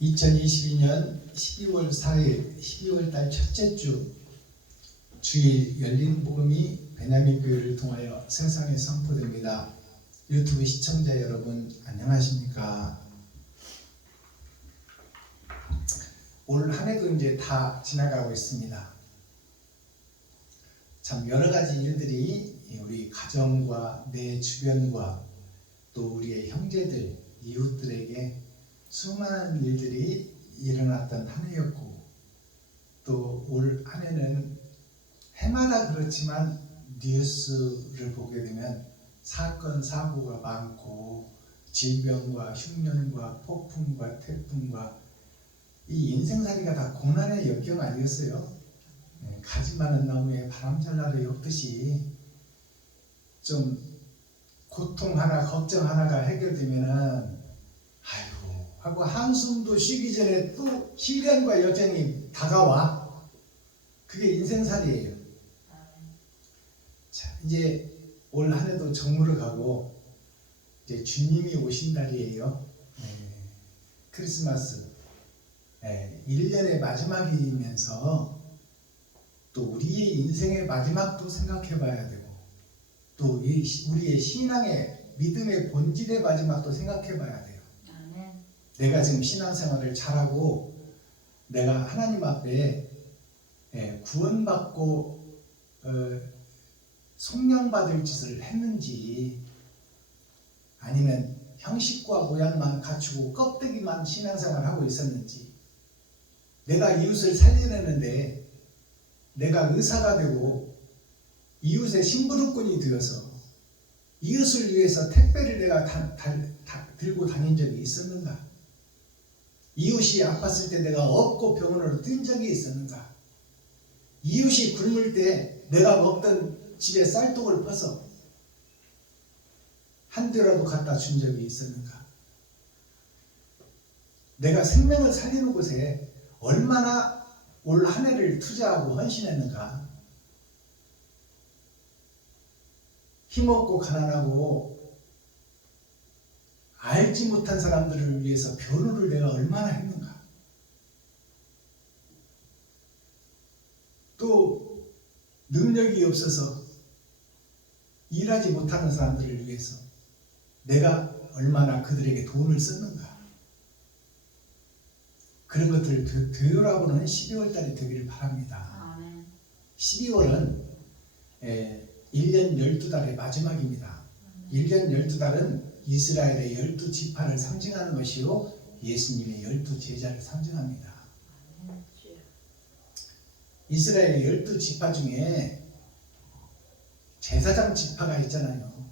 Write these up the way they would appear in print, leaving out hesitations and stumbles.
2022년 12월 4일 12월달 첫째 주 주일 열린 복음이 베냐민 교회를 통하여 세상에 선포됩니다. 유튜브 시청자 여러분 안녕하십니까? 올 한 해도 이제 다 지나가고 있습니다. 참 여러 가지 일들이 우리 가정과 내 주변과 또 우리의 형제들, 이웃들에게 수많은 일들이 일어났던 한 해였고, 또 올 한 해는 해마다 그렇지만 뉴스를 보게 되면 사건 사고가 많고 질병과 흉년과 폭풍과 태풍과 이 인생살이가 다 고난의 역경 아니었어요? 가지 많은 나무에 바람 잘 나를 엮듯이 좀 고통 하나 걱정 하나가 해결되면은 아이고 하고 한숨도 쉬기 전에 또 시련과 여정이 다가와. 그게 인생살이에요. 자, 이제 올 한 해도 정무를 가고 이제 주님이 오신 달이에요. 크리스마스 1년의 마지막이면서 또 우리의 인생의 마지막도 생각해 봐야 되고, 또 우리의 신앙의 믿음의 본질의 마지막도 생각해 봐야 돼요. 내가 지금 신앙생활을 잘하고 내가 하나님 앞에 구원받고 속량받을 짓을 했는지, 아니면 형식과 모양만 갖추고 껍데기만 신앙생활을 하고 있었는지, 내가 이웃을 살려내는데 내가 의사가 되고 이웃의 심부름꾼이 되어서 이웃을 위해서 택배를 내가 들고 다닌 적이 있었는가? 이웃이 아팠을 때 내가 업고 병원으로 뛴 적이 있었는가? 이웃이 굶을 때 내가 먹던 집에 쌀떡을 퍼서 한 대라도 갖다 준 적이 있었는가? 내가 생명을 살리는 곳에 얼마나 올 한 해를 투자하고 헌신했는가? 힘없고 가난하고 알지 못한 사람들을 위해서 변호를 내가 얼마나 했는가? 또 능력이 없어서 일하지 못하는 사람들을 위해서 내가 얼마나 그들에게 돈을 썼는가? 그런 것들을 되돌아보는 12월 달이 되기를 바랍니다. 12월은 1년 12달의 마지막입니다. 1년 12달은 이스라엘의 12지파를 상징하는 것이요, 예수님의 12제자를 상징합니다. 이스라엘의 12지파 중에 제사장 지파가 있잖아요.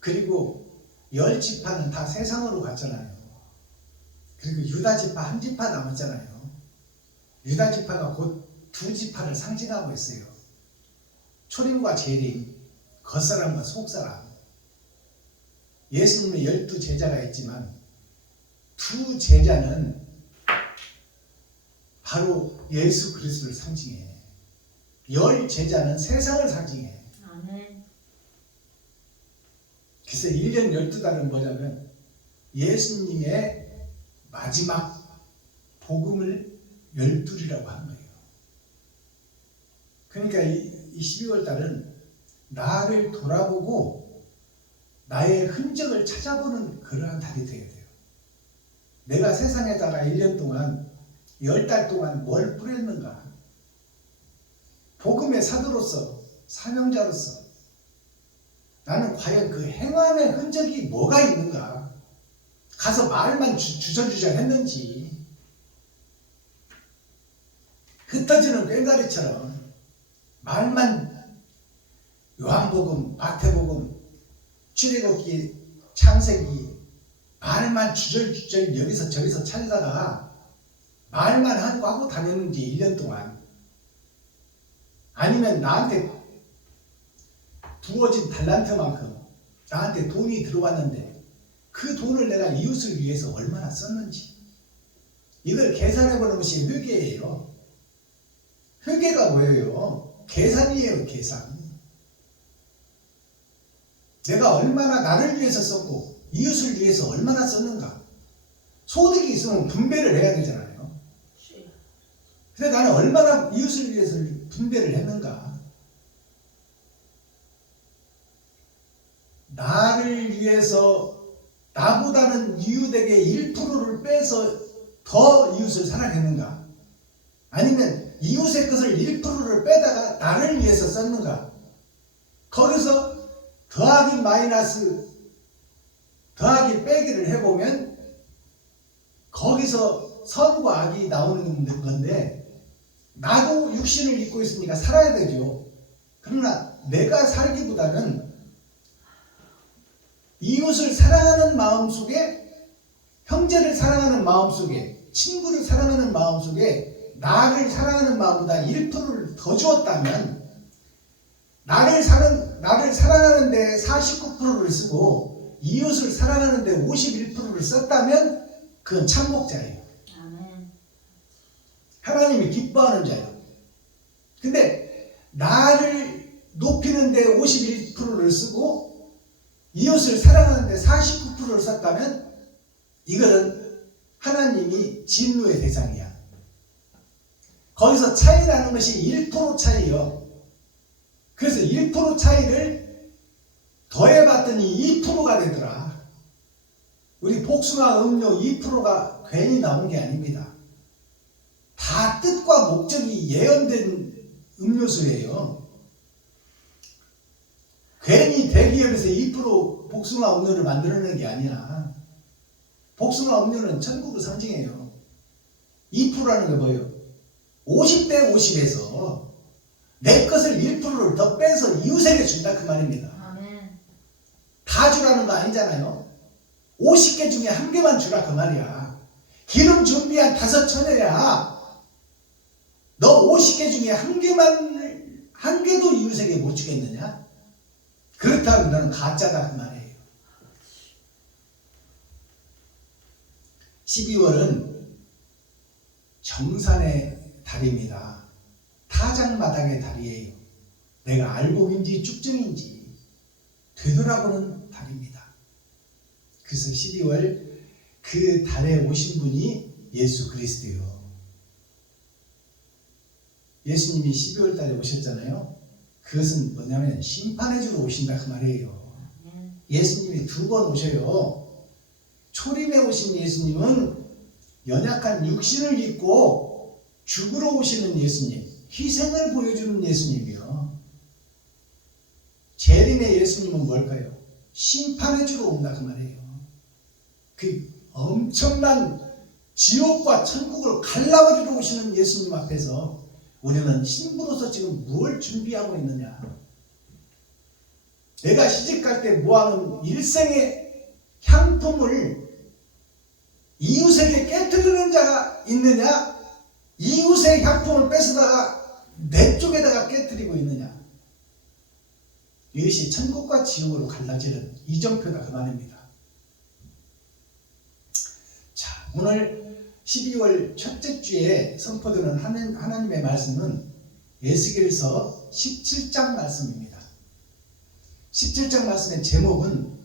그리고 10지파는 다 세상으로 갔잖아요. 그리고 유다지파 한 지파 남았잖아요. 유다지파가 곧 두 지파를 상징하고 있어요. 초림과 재림, 겉사람과 속사람. 예수님의 12제자가 있지만 두 제자는 바로 예수 그리스도를 상징해. 10제자는 세상을 상징해. 그래서 1년 12달은 뭐냐면 예수님의 마지막 복음을 열두리라고 하는 거예요. 그러니까 이 12월 달은 나를 돌아보고 나의 흔적을 찾아보는 그러한 달이 되어야 돼요. 내가 세상에다가 1년 동안 10달 동안 뭘 뿌렸는가? 복음의 사도로서, 사명자로서 나는 과연 그 행함의 흔적이 뭐가 있는가? 가서 말만 주저주저 했는지, 흩어지는 꽹과리처럼 말만 요한복음, 마태복음, 출애굽기, 창세기 말만 주절주절 여기서 저기서 찾다가 말만 하고 다녔는지 1년 동안, 아니면 나한테 부어진 달란트만큼 나한테 돈이 들어왔는데 그 돈을 내가 이웃을 위해서 얼마나 썼는지, 이걸 계산해보는 것이 회계예요. 회계가 뭐예요? 계산이에요. 계산. 내가 얼마나 나를 위해서 썼고 이웃을 위해서 얼마나 썼는가? 소득이 있으면 분배를 해야 되잖아요. 근데 나는 얼마나 이웃을 위해서 분배를 했는가? 나를 위해서 나보다는 이웃에게 1%를 빼서 더 이웃을 사랑했는가? 아니면 이웃의 것을 1%를 빼다가 나를 위해서 썼는가? 거기서 더하기 마이너스 더하기 빼기를 해보면 거기서 선과 악이 나오는 건데, 나도 육신을 입고 있으니까 살아야 되죠. 그러나 내가 살기보다는 이웃을 사랑하는 마음 속에, 형제를 사랑하는 마음 속에, 친구를 사랑하는 마음 속에 나를 사랑하는 마음보다 1%를 더 주었다면, 나를 사랑하는 데 49%를 쓰고 이웃을 사랑하는 데 51%를 썼다면 그건 참목자예요. 아멘. 하나님이 기뻐하는 자예요. 근데 나를 높이는 데 51%를 쓰고 이웃을 사랑하는 데 49%를 썼다면 이거는 하나님이 진노의 대상이야. 거기서 차이라는 것이 1% 차이요. 그래서 1% 차이를 더해봤더니 2%가 되더라. 우리 복숭아 음료 2%가 괜히 나온 게 아닙니다. 다 뜻과 목적이 예언된 음료수예요. 괜히 대기업에서 2% 복숭아 음료를 만들어내는 게 아니야. 복숭아 음료는 천국을 상징해요. 2%라는 게 뭐예요? 50대 50에서 내 것을 1%를 더 빼서 이웃에게 준다 그 말입니다. 아멘. 다 주라는 거 아니잖아요. 50개 중에 한 개만 주라 그 말이야. 기름 준비한 5처녀야. 너 50개 중에 한 개도 이웃에게 못 주겠느냐? 그렇다면 너는 가짜다 그 말이에요. 12월은 정산의 달입니다. 타작마당의 달이에요. 내가 알곡인지 쭉정인지 되돌아보는 달입니다. 그래서 12월 그 달에 오신 분이 예수 그리스도예요. 예수님이 12월 달에 오셨잖아요. 그것은 뭐냐면 심판해 주러 오신다 그 말이에요. 예수님이 2번 오셔요. 초림에 오신 예수님은 연약한 육신을 입고 죽으러 오시는 예수님, 희생을 보여주는 예수님이요. 재림의 예수님은 뭘까요? 심판해 주러 온다 그 말이에요. 그 엄청난 지옥과 천국을 갈라버리러 오시는 예수님 앞에서 우리는 신부로서 지금 무엇을 준비하고 있느냐? 내가 시집갈 때 모아놓은 일생의 향품을 이웃에게 깨뜨리는 자가 있느냐? 이웃의 향품을 뺏어다가 내 쪽에다가 깨뜨리고 있느냐? 이것이 천국과 지옥으로 갈라지는 이정표다 그 말입니다. 자, 오늘 12월 첫째 주에 선포되는 하나님의 말씀은 에스겔서 17장 말씀입니다. 17장 말씀의 제목은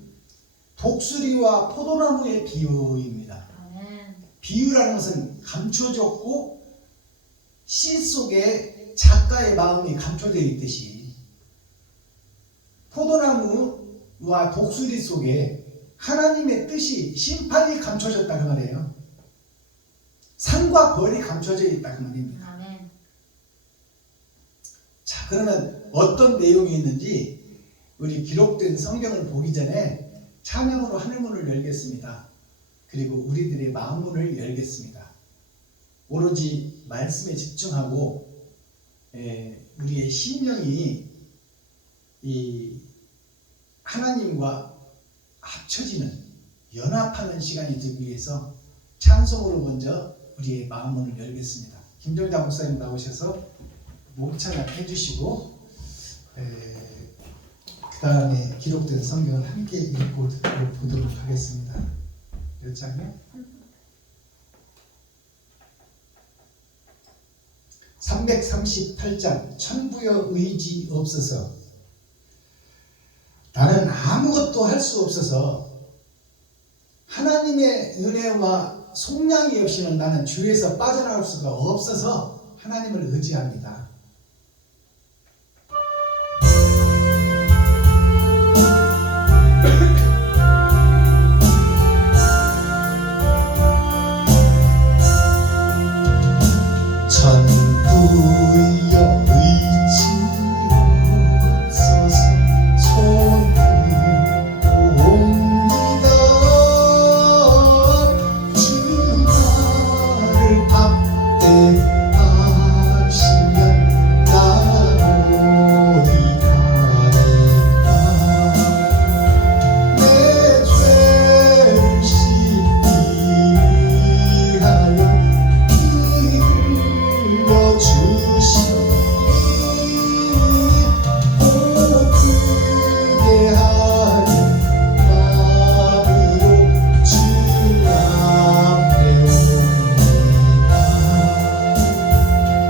독수리와 포도나무의 비유입니다. 비유라는 것은 감춰졌고 시 속에 작가의 마음이 감춰져 있듯이 포도나무와 독수리 속에 하나님의 뜻이 심판이 감춰졌다 그 말이에요. 상과 벌이 감춰져 있다 그 말입니다. 아멘. 자, 그러면 어떤 내용이 있는지 우리 기록된 성경을 보기 전에 찬양으로 하늘문을 열겠습니다. 그리고 우리들의 마음문을 열겠습니다. 오로지 말씀에 집중하고 우리의 심령이 이 하나님과 합쳐지는 연합하는 시간이 되기 위해서 찬송으로 먼저 우리의 마음문을 열겠습니다. 김정자 목사님 나오셔서 목찬양 해주시고 그 다음에 기록된 성경을 함께 읽고 보도록 하겠습니다. 몇 장이요? 338장 천부여 의지 없어서 나는 아무것도 할 수 없어서 하나님의 은혜와 속량이 없이는 나는 주에서 빠져나올 수가 없어서 하나님을 의지합니다. 전부여 의지 없어서 손 들고 옵니다. 주 나를 앞대하시면 나 어디 가리까. 내 죄를 씻기 위하여 주시니 오크게 하는 마음으로 주 앞에 옵니다.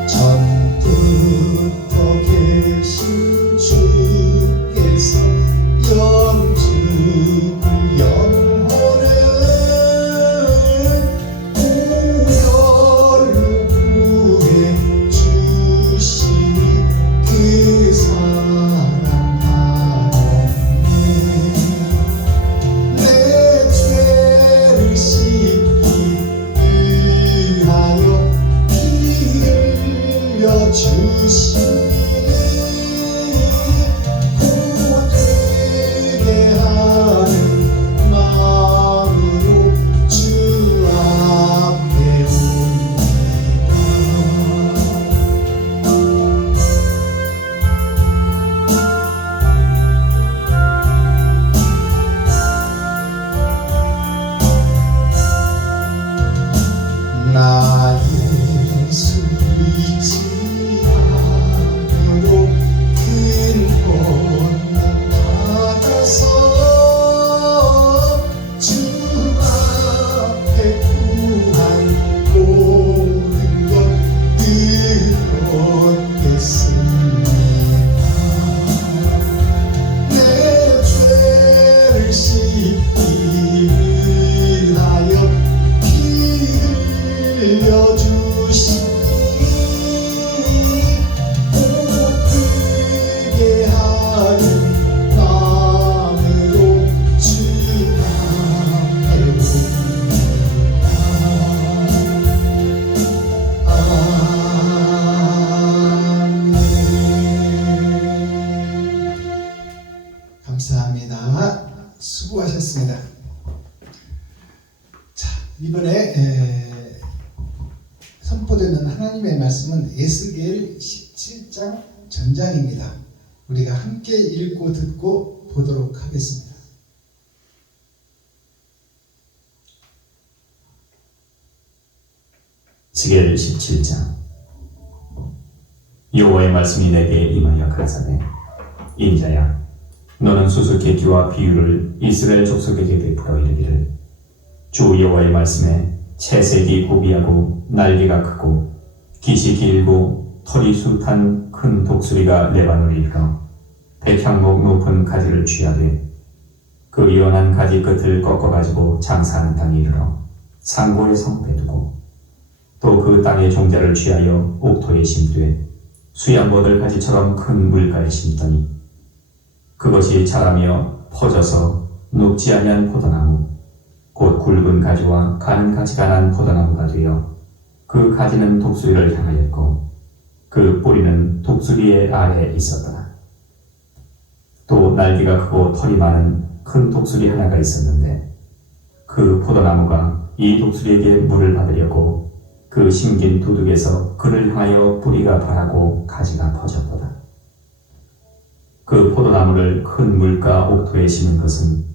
전부터 계신 주께서 영죽을 영혼을 우열로 구해 주시니 그 사랑 하옵네. 내 죄를 씻기 위하여 피 흘려 주시니 굳게 하는 마음으로 주 앞에 옵니다. 나 예수 믿지 않으로 큰 권능 받아서 주 앞에 구한 모든 것 들었겠습니다. 내 죄를 씻기 위하여 피 흘려 주시니 굳게 하는 마음으로 주 앞에 옵니다. 아멘. 감사합니다. 수고하셨습니다. 자, 이번에 선포되는 하나님의 말씀은 에스겔 17장 전장입니다. 우리가 함께 읽고 듣고 보도록 하겠습니다. 에스겔 17장. 여호와의 말씀이 내게 임하여 가사대, 인자야, 너는 수수께끼와 비유를 이스라엘 족속에게 베풀어 이르기를, 주 여호와의 말씀에 채색이 고비하고 날개가 크고 깃이 길고 털이 숱한 큰 독수리가 레바논을 이끌어 백향목 높은 가지를 취하되 그 연한 가지 끝을 꺾어가지고 장사하는 땅에 이르러 상고의 성읍에 두고 또 그 땅의 종자를 취하여 옥토에 심되 수양버들 가지처럼 큰 물가에 심더니 그것이 자라며 퍼져서 눕지 아니한 포도나무 곧 굵은 가지와 가는 가지가 난 포도나무가 되어 그 가지는 독수리를 향하였고 그 뿌리는 독수리의 아래에 있었더라. 또 날개가 크고 털이 많은 큰 독수리 하나가 있었는데 그 포도나무가 이 독수리에게 물을 받으려고 그 심긴 두둑에서 그를 향하여 뿌리가 바라고 가지가 퍼졌도다. 그 포도나무를 큰 물가 옥토에 심은 것은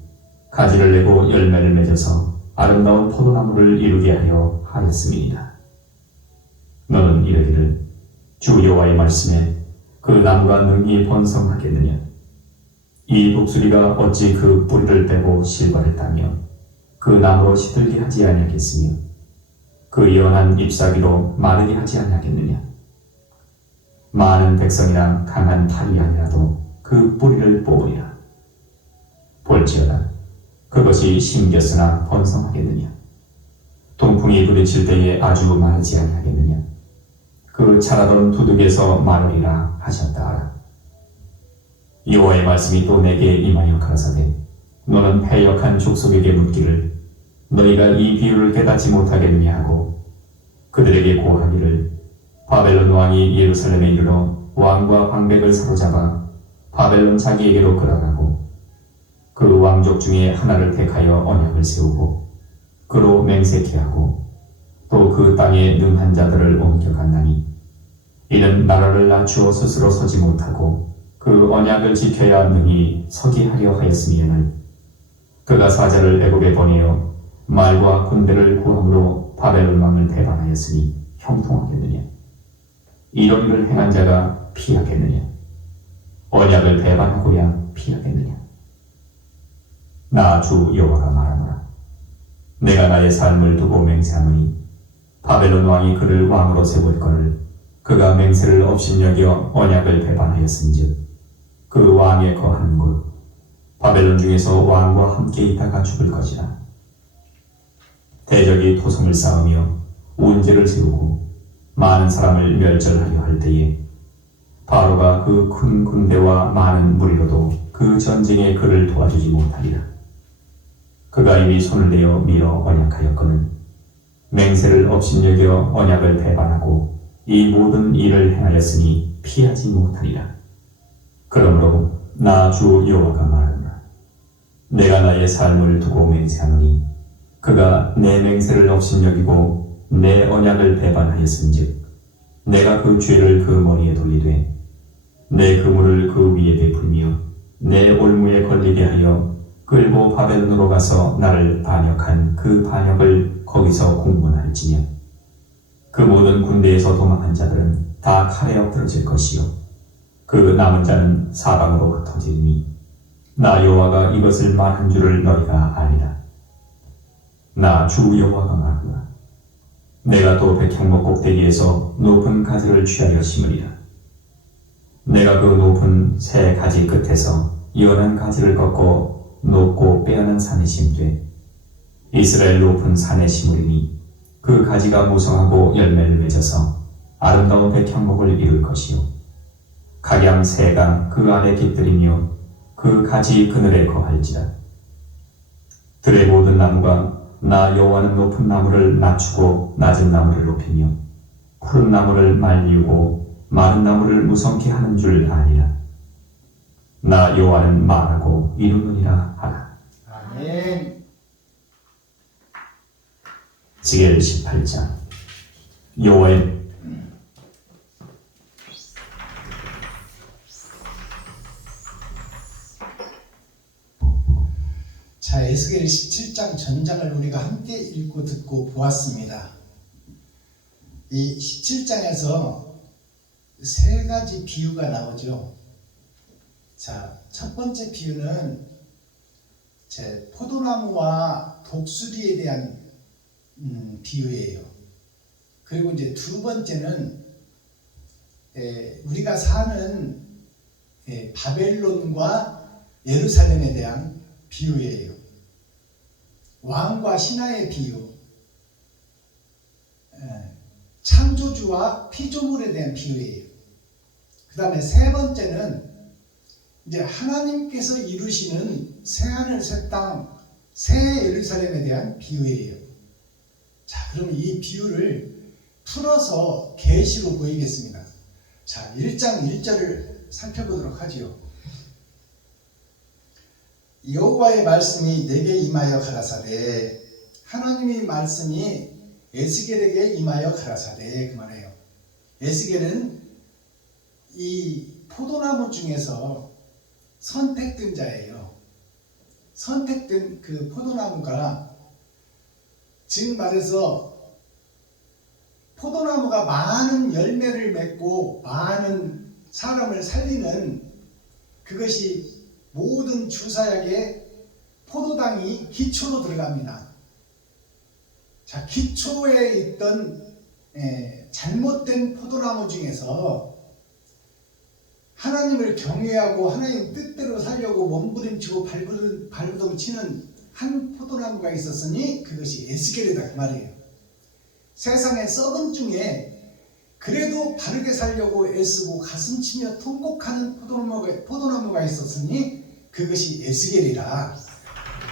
가지를 내고 열매를 맺어서 아름다운 포도나무를 이루게 하려 하였음이니라. 너는 이르기를, 주 여호와의 말씀에 그 나무가 능히 번성하겠느냐? 이 독수리가 어찌 그 뿌리를 빼고 실버렸다며 그 나무로 시들게 하지 아니하겠으며 그 연한 잎사귀로 마르게 하지 아니하겠느냐? 많은 백성이나 강한 탈이 아니라도 그 뿌리를 뽑으리라. 볼지어다 그것이 심겼으나 번성하겠느냐? 동풍이 부딪힐 때에 아주 마르지 아니하겠느냐. 그 자라던 두둑에서 마르리라 하셨다 하라. 여호와의 말씀이 또 내게 임하여 가라사대 너는 패역한 족속에게 묻기를 너희가 이 비유를 깨닫지 못하겠느냐 하고 그들에게 고하기를 바벨론 왕이 예루살렘에 이르러 왕과 방백을 사로잡아 바벨론 자기에게로 끌어가고 그 왕족 중에 하나를 택하여 언약을 세우고 그로 맹세케 하고 또 그 땅에 능한 자들을 옮겨간다니 이는 나라를 낮추어 스스로 서지 못하고 그 언약을 지켜야 능히 서기 하려 하였음이오늘 그가 사자를 애굽에 보내어 말과 군대를 구함으로 바벨론 왕을 배반하였으니 형통하겠느냐. 이런 일을 행한 자가 피하겠느냐. 언약을 배반하고야 피하겠느냐. 나 주 여호와가 말하노라. 내가 나의 삶을 두고 맹세하노니 바벨론 왕이 그를 왕으로 세울거늘 그가 맹세를 업신여겨 언약을 배반하였은즉 그 왕의 거하는 곳 바벨론 중에서 왕과 함께 있다가 죽을 것이라. 대적이 토성을 쌓으며 운제를 세우고 많은 사람을 멸절하려 할 때에 바로가 그 큰 군대와 많은 무리로도 그 전쟁에 그를 도와주지 못하리라. 그가 이미 손을 내어 밀어 언약하였거늘 맹세를 업신여겨 언약을 배반하고 이 모든 일을 행하였으니 피하지 못하리라. 그러므로 나 주 여호와가 말하노라. 내가 나의 삶을 두고 맹세하노니 그가 내 맹세를 업신여기고 내 언약을 배반하였은즉 내가 그 죄를 그 머리에 돌리되 내 그물을 그 위에 베풀며 내 올무에 걸리게 하여 끌고 바벨론으로 가서 나를 반역한 그 반역을 거기서 공문할지며 그 모든 군대에서 도망한 자들은 다 칼에 엎드러질 것이요 그 남은 자는 사방으로 흩어지리니 나 여호와가 이것을 말한 줄을 너희가 아니라. 나 주 여호와가 말하노라. 내가 또 백향목 꼭대기에서 높은 가지를 취하려 심으리라. 내가 그 높은 새 가지 끝에서 연한 가지를 꺾고 높고 빼어난 산에 심되 이스라엘 높은 산에 심으리니 그 가지가 무성하고 열매를 맺어서 아름다운 백향목을 이룰 것이요 각양 새가 그 안에 깃들이며 그 가지 그늘에 거할지라. 들의 모든 나무가 나 여호와는 높은 나무를 낮추고 낮은 나무를 높이며 푸른 나무를 말리우고 마른 나무를 무성케 하는 줄 아니라. 나 여호와는 말하고 이루느니라 하라. 아멘. 에스겔 18장. 여호와의 자, 에스겔 17장 전장을 우리가 함께 읽고 듣고 보았습니다. 이 17장에서 세 가지 비유가 나오죠. 자, 첫 번째 비유는 포도나무와 독수리에 대한 비유예요. 그리고 이제 두 번째는 우리가 사는 바벨론과 예루살렘에 대한 비유예요. 왕과 신하의 비유, 창조주와 피조물에 대한 비유예요. 그 다음에 세 번째는 이제 하나님께서 이루시는 새하늘 새 땅, 새 예루살렘에 대한 비유예요. 자, 그럼 이 비유를 풀어서 계시로 보이겠습니다. 자, 1장 1절을 살펴보도록 하지요. 여호와의 말씀이 내게 임하여 가라사대, 하나님의 말씀이 에스겔에게 임하여 가라사대, 그 말이에요. 에스겔은 이 포도나무 중에서 선택된 자예요. 선택된 그 포도나무가, 즉 말해서 포도나무가 많은 열매를 맺고 많은 사람을 살리는, 그것이 모든 주사약의 포도당이 기초로 들어갑니다. 자, 기초에 있던 잘못된 포도나무 중에서 하나님을 경외하고 하나님 뜻대로 살려고 몸부림치고 발부둥 치는 한 포도나무가 있었으니 그것이 에스겔이다, 그 말이에요. 세상의 썩은 중에 그래도 바르게 살려고 애쓰고 가슴치며 통곡하는 포도나무가 있었으니 그것이 에스겔이라.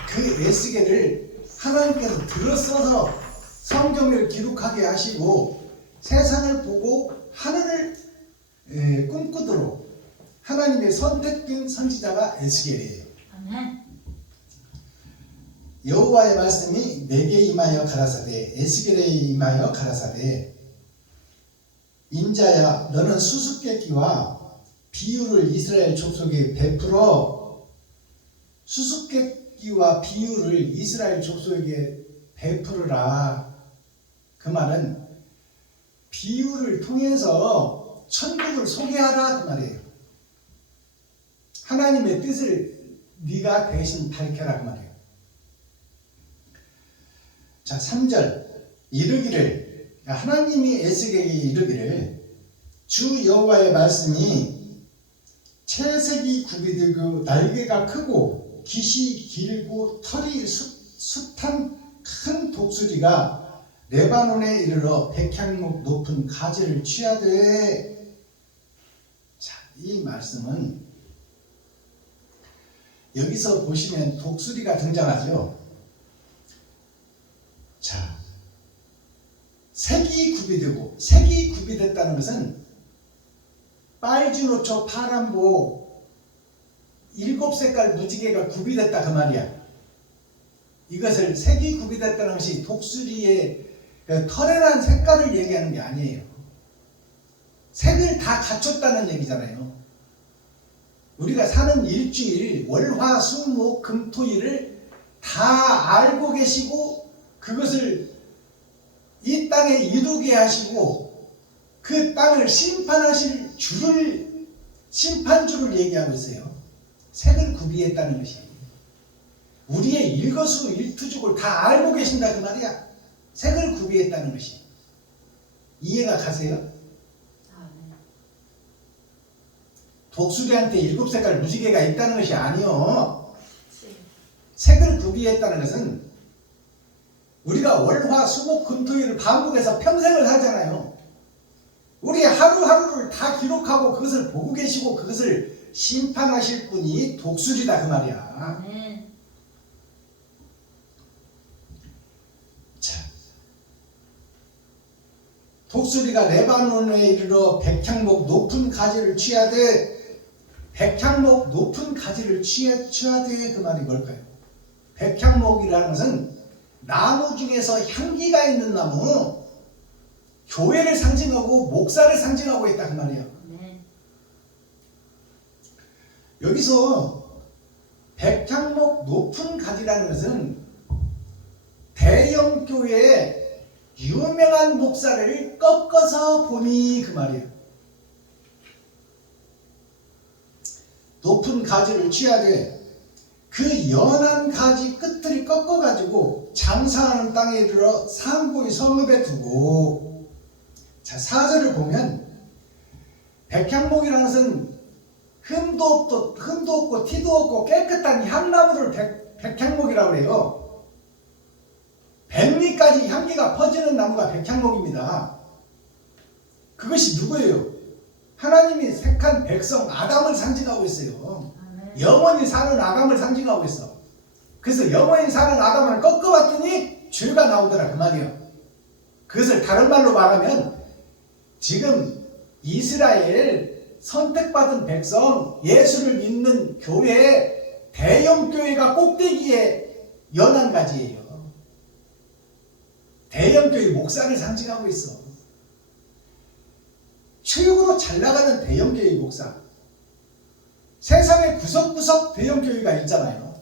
그 에스겔을 하나님께서 들어써서 성경을 기록하게 하시고 세상을 보고 하늘을 꿈꾸도록 하나님의 선택된 선지자가 에스겔이에요. 아멘. 여호와의 말씀이 내게 임하여 가라사대 에스겔에 임하여 가라사대 인자야 너는 수수께끼와 비유를 이스라엘 족속에 베풀어. 수수께끼와 비유를 이스라엘 족속에게 베풀으라. 그 말은 비유를 통해서 천국을 소개하라 그 말이에요. 하나님의 뜻을 네가 대신 밝혀라 그 말이에요. 자, 3절 이르기를, 하나님이 에스겔에게 이르기를 주 여호와의 말씀이 채색이 굽이되고 날개가 크고 깃이 길고 털이 숱한 큰 독수리가 레바논에 이르러 백향목 높은 가지를 취하되. 자, 이 말씀은 여기서 보시면 독수리가 등장하죠. 자, 색이 구비됐다는 것은 빨주노초 파란보 7색깔 무지개가 구비됐다 그 말이야. 이것을 색이 구비됐다는 것이 독수리의 털에란 색깔을 얘기하는 게 아니에요. 색을 다 갖췄다는 얘기잖아요. 우리가 사는 일주일 월화 수목 금토일을 다 알고 계시고 그것을 이 땅에 이루게 하시고 그 땅을 심판하실 심판주를 얘기하고 있어요. 색을 구비했다는 것이 우리의 일거수일투족을 다 알고 계신다 그 말이야. 색을 구비했다는 것이. 이해가 가세요? 아멘. 독수리한테 7색깔 무지개가 있다는 것이 아니요. 색을 구비했다는 것은 우리가 월화 수목 금토일을 반복해서 평생을 살잖아요. 우리 하루하루를 다 기록하고 그것을 보고 계시고 그것을 심판하실 분이 독수리다 그 말이야. 아멘. 자, 독수리가 레바논에 이르러 백향목 높은 가지를 취하되. 백향목 높은 가지를 취하되 그 말이 뭘까요? 백향목이라는 것은 나무 중에서 향기가 있는 나무, 교회를 상징하고 목사를 상징하고 있다 그 말이에요. 아멘. 여기서 백향목 높은 가지라는 것은 대형 교회의 유명한 목사를 꺾어서 보니 그 말이에요. 높은 가지를 취하되 그 연한 가지 끝을 꺾어가지고 장사하는 땅에 이르러 상고의 성읍에 두고. 자, 4절을 보면 백향목이라는 것은 흠도 없고 티도 없고 깨끗한 향나무를 백향목이라고 해요. 백리까지 향기가 퍼지는 나무가 백향목입니다. 그것이 누구예요? 하나님이 택한 백성 아담을 상징하고 있어요. 아멘. 영원히 사는 아담을 상징하고 있어. 그래서 영원히 사는 아담을 꺾어봤더니 죄가 나오더라 그 말이에요. 그것을 다른 말로 말하면 지금 이스라엘 선택받은 백성, 예수를 믿는 교회, 대형 교회가 꼭대기에 연한 가지예요. 대형 교회 목사를 상징하고 있어. 최고로 잘 나가는 대형 교회 목사. 세상에 구석구석 대형 교회가 있잖아요.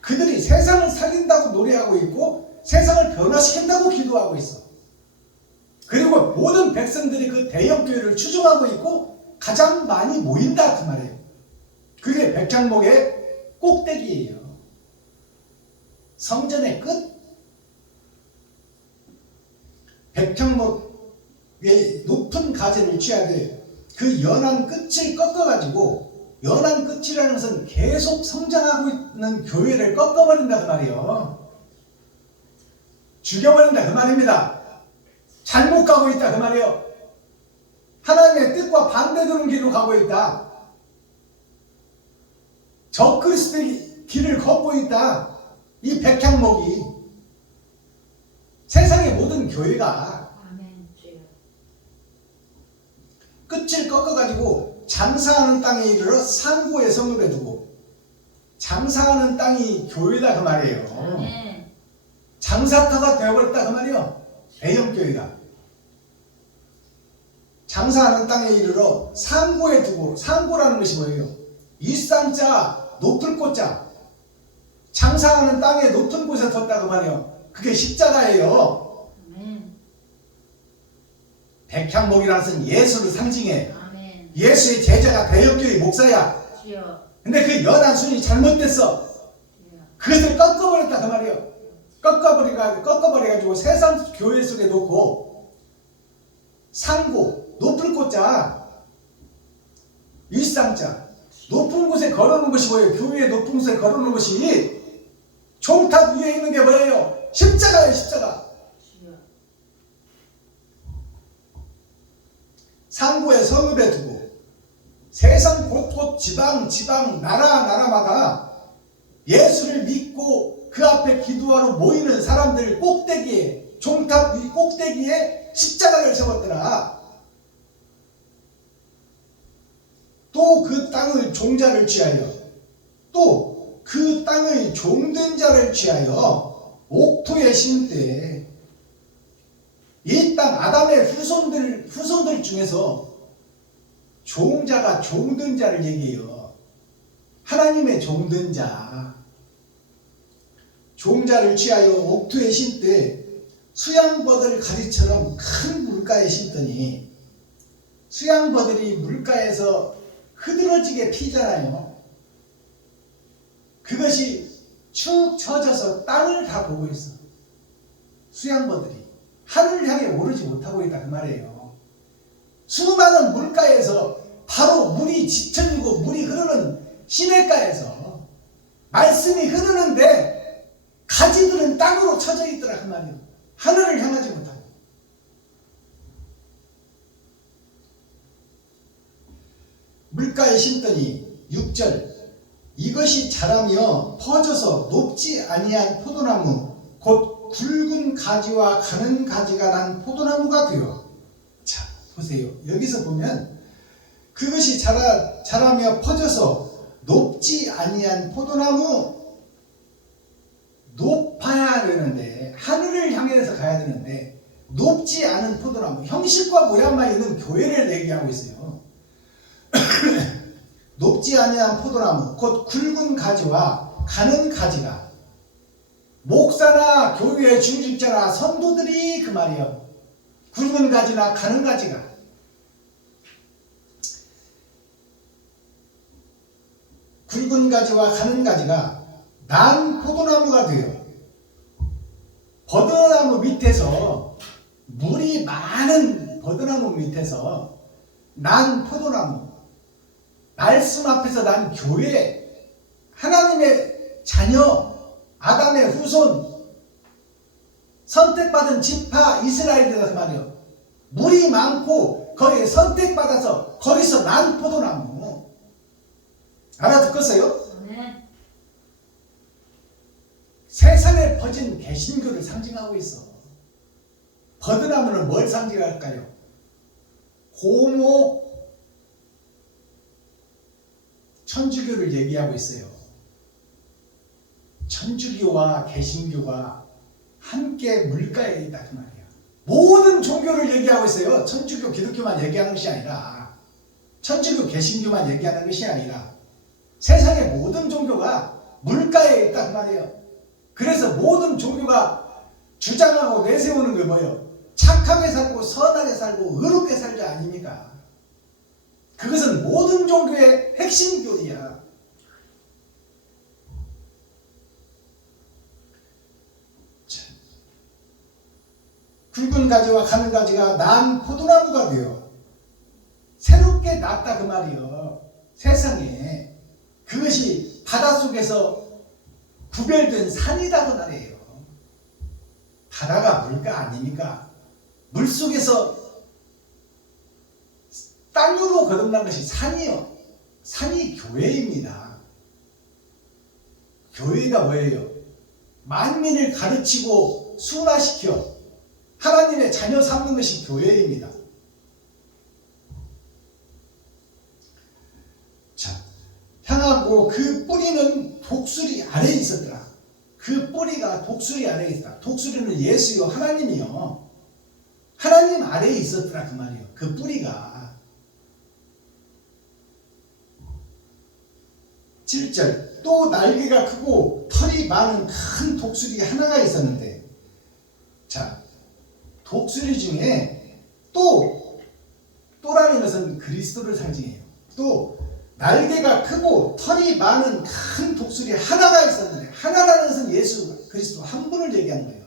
그들이 세상을 살린다고 노래하고 있고 세상을 변화시킨다고 기도하고 있어. 그리고 모든 백성들이 그 대형 교회를 추종하고 있고 가장 많이 모인다 그 말이에요. 그게 백향목의 꼭대기예요. 성전의 끝. 백향목의 높은 가지를 취하되 그 연한 끝을 꺾어가지고, 연한 끝이라는 것은 계속 성장하고 있는 교회를 꺾어버린다 그 말이에요. 죽여버린다 그 말입니다. 잘못 가고 있다 그 말이에요. 하나님의 뜻과 반대되는 길로 가고 있다. 적그리스도의 길을 걷고 있다. 이 백향목이 세상의 모든 교회가 아멘. 주여. 끝을 꺾어가지고 장사하는 땅에 이르러 상고에 성읍에 두고, 장사하는 땅이 교회다 그 말이에요. 아멘. 장사터가 되어버렸다 그 말이에요. A형교회가 장사하는 땅에 이르러 상고에 두고, 상고라는 것이 뭐예요? 윗산자 높을 곳자, 장사하는 땅에 높은 곳에 뒀다 그 말이에요. 그게 십자가예요. 아멘. 백향목이라는 것은 예수를 상징해. 아멘. 예수의 제자가 대형교회 목사야. 주여. 근데 그 연한 순이 잘못됐어. 주여. 그것을 꺾어버렸다 그 말이에요. 꺾어버려가지고 세상 교회 속에 놓고, 상고 높을 곳자, 윗상자 높은 곳에 걸어놓은 것이 뭐예요? 교회의 높은 곳에 걸어놓은 것이 종탑 위에 있는 게 뭐예요? 십자가예요. 십자가. 주여. 상고에 성읍에 두고 세상 곳곳 지방 나라마다 예수를 믿고 그 앞에 기도하러 모이는 사람들 꼭대기에, 종탑 위 꼭대기에 십자가를 세웠더라. 또 그 땅의 종자를 취하여, 또 그 땅의 종된 자를 취하여 옥토에 심되, 이 땅 아담의 후손들 중에서 종자가 종된 자를 얘기해요. 하나님의 종된 자, 종자를 취하여 옥토에 심되 수양버들 가지처럼 큰 물가에 심더니, 수양버들이 물가에서 흐드러지게 피잖아요. 그것이 축 처져서 땅을 다 보고 있어. 수양버들이 하늘을 향해 오르지 못하고 있다 그 말이에요. 수많은 물가에서 바로 물이 지쳐지고 물이 흐르는 시냇가에서 말씀이 흐르는데 가지들은 땅으로 쳐져 있더라 그 말이에요. 하늘을 향하지 못하고. 물가에 심더니 6절, 이것이 자라며 퍼져서 높지 아니한 포도나무 곧 굵은 가지와 가는 가지가 난 포도나무가 되어. 자 보세요. 여기서 보면 그것이 자라며 퍼져서 높지 아니한 포도나무, 높아야 되는데, 하늘을 향해서 가야 되는데 높지 않은 포도나무, 형식과 모양만 있는 교회를 얘기하고 있어요. 높지 아니한 포도나무 곧 굵은 가지와 가는 가지가, 목사나 교회의 중직자나 성도들이 그 말이에요. 굵은 가지나 가는 가지가, 굵은 가지와 가는 가지가 난 포도나무가 되어, 버드나무 밑에서, 물이 많은 버드나무 밑에서 난 포도나무, 말씀 앞에서 난 교회, 하나님의 자녀, 아담의 후손, 선택받은 지파 이스라엘이다 그 말이에요. 물이 많고 거기에 선택받아서 거기서 난 포도나무. 알아듣겠어요? 아멘. 세상에 퍼진 개신교를 상징하고 있어. 버드나무는 뭘 상징할까요? 고목, 천주교를 얘기하고 있어요. 천주교와 개신교가 함께 물가에 있다 그 말이야. 모든 종교를 얘기하고 있어요. 천주교, 기독교만 얘기하는 것이 아니라, 천주교, 개신교만 얘기하는 것이 아니라 세상의 모든 종교가 물가에 있다 그 말이에요. 그래서 모든 종교가 주장하고 내세우는 게 뭐예요? 착하게 살고 선하게 살고 의롭게 살자 아닙니까? 그것은 모든 종교의 핵심 교리야. 굵은 가지와 가는 가지가 난 포도나무가 되어 새롭게 났다 그 말이요. 세상에 그것이 바닷속에서 구별된 산이다 그 말이에요. 바다가 물가 아닙니까? 물속에서 땅으로 거듭난 것이 산이요. 산이 교회입니다. 교회가 뭐예요? 만민을 가르치고 순화시켜 하나님의 자녀 삼는 것이 교회입니다. 자, 향하고 그 뿌리는 독수리 아래에 있었더라. 그 뿌리가 독수리 아래에 있다. 독수리는 예수요, 하나님이요. 하나님 아래에 있었더라 그 말이에요. 그 뿌리가. 7절 또 날개가 크고 털이 많은 큰 독수리 하나가 있었는데, 자, 독수리 중에 또라는 것은 그리스도를 상징해요. 또 날개가 크고 털이 많은 큰 독수리 하나가 있었는데, 하나라는 것은 예수 그리스도 한 분을 얘기하는 거예요.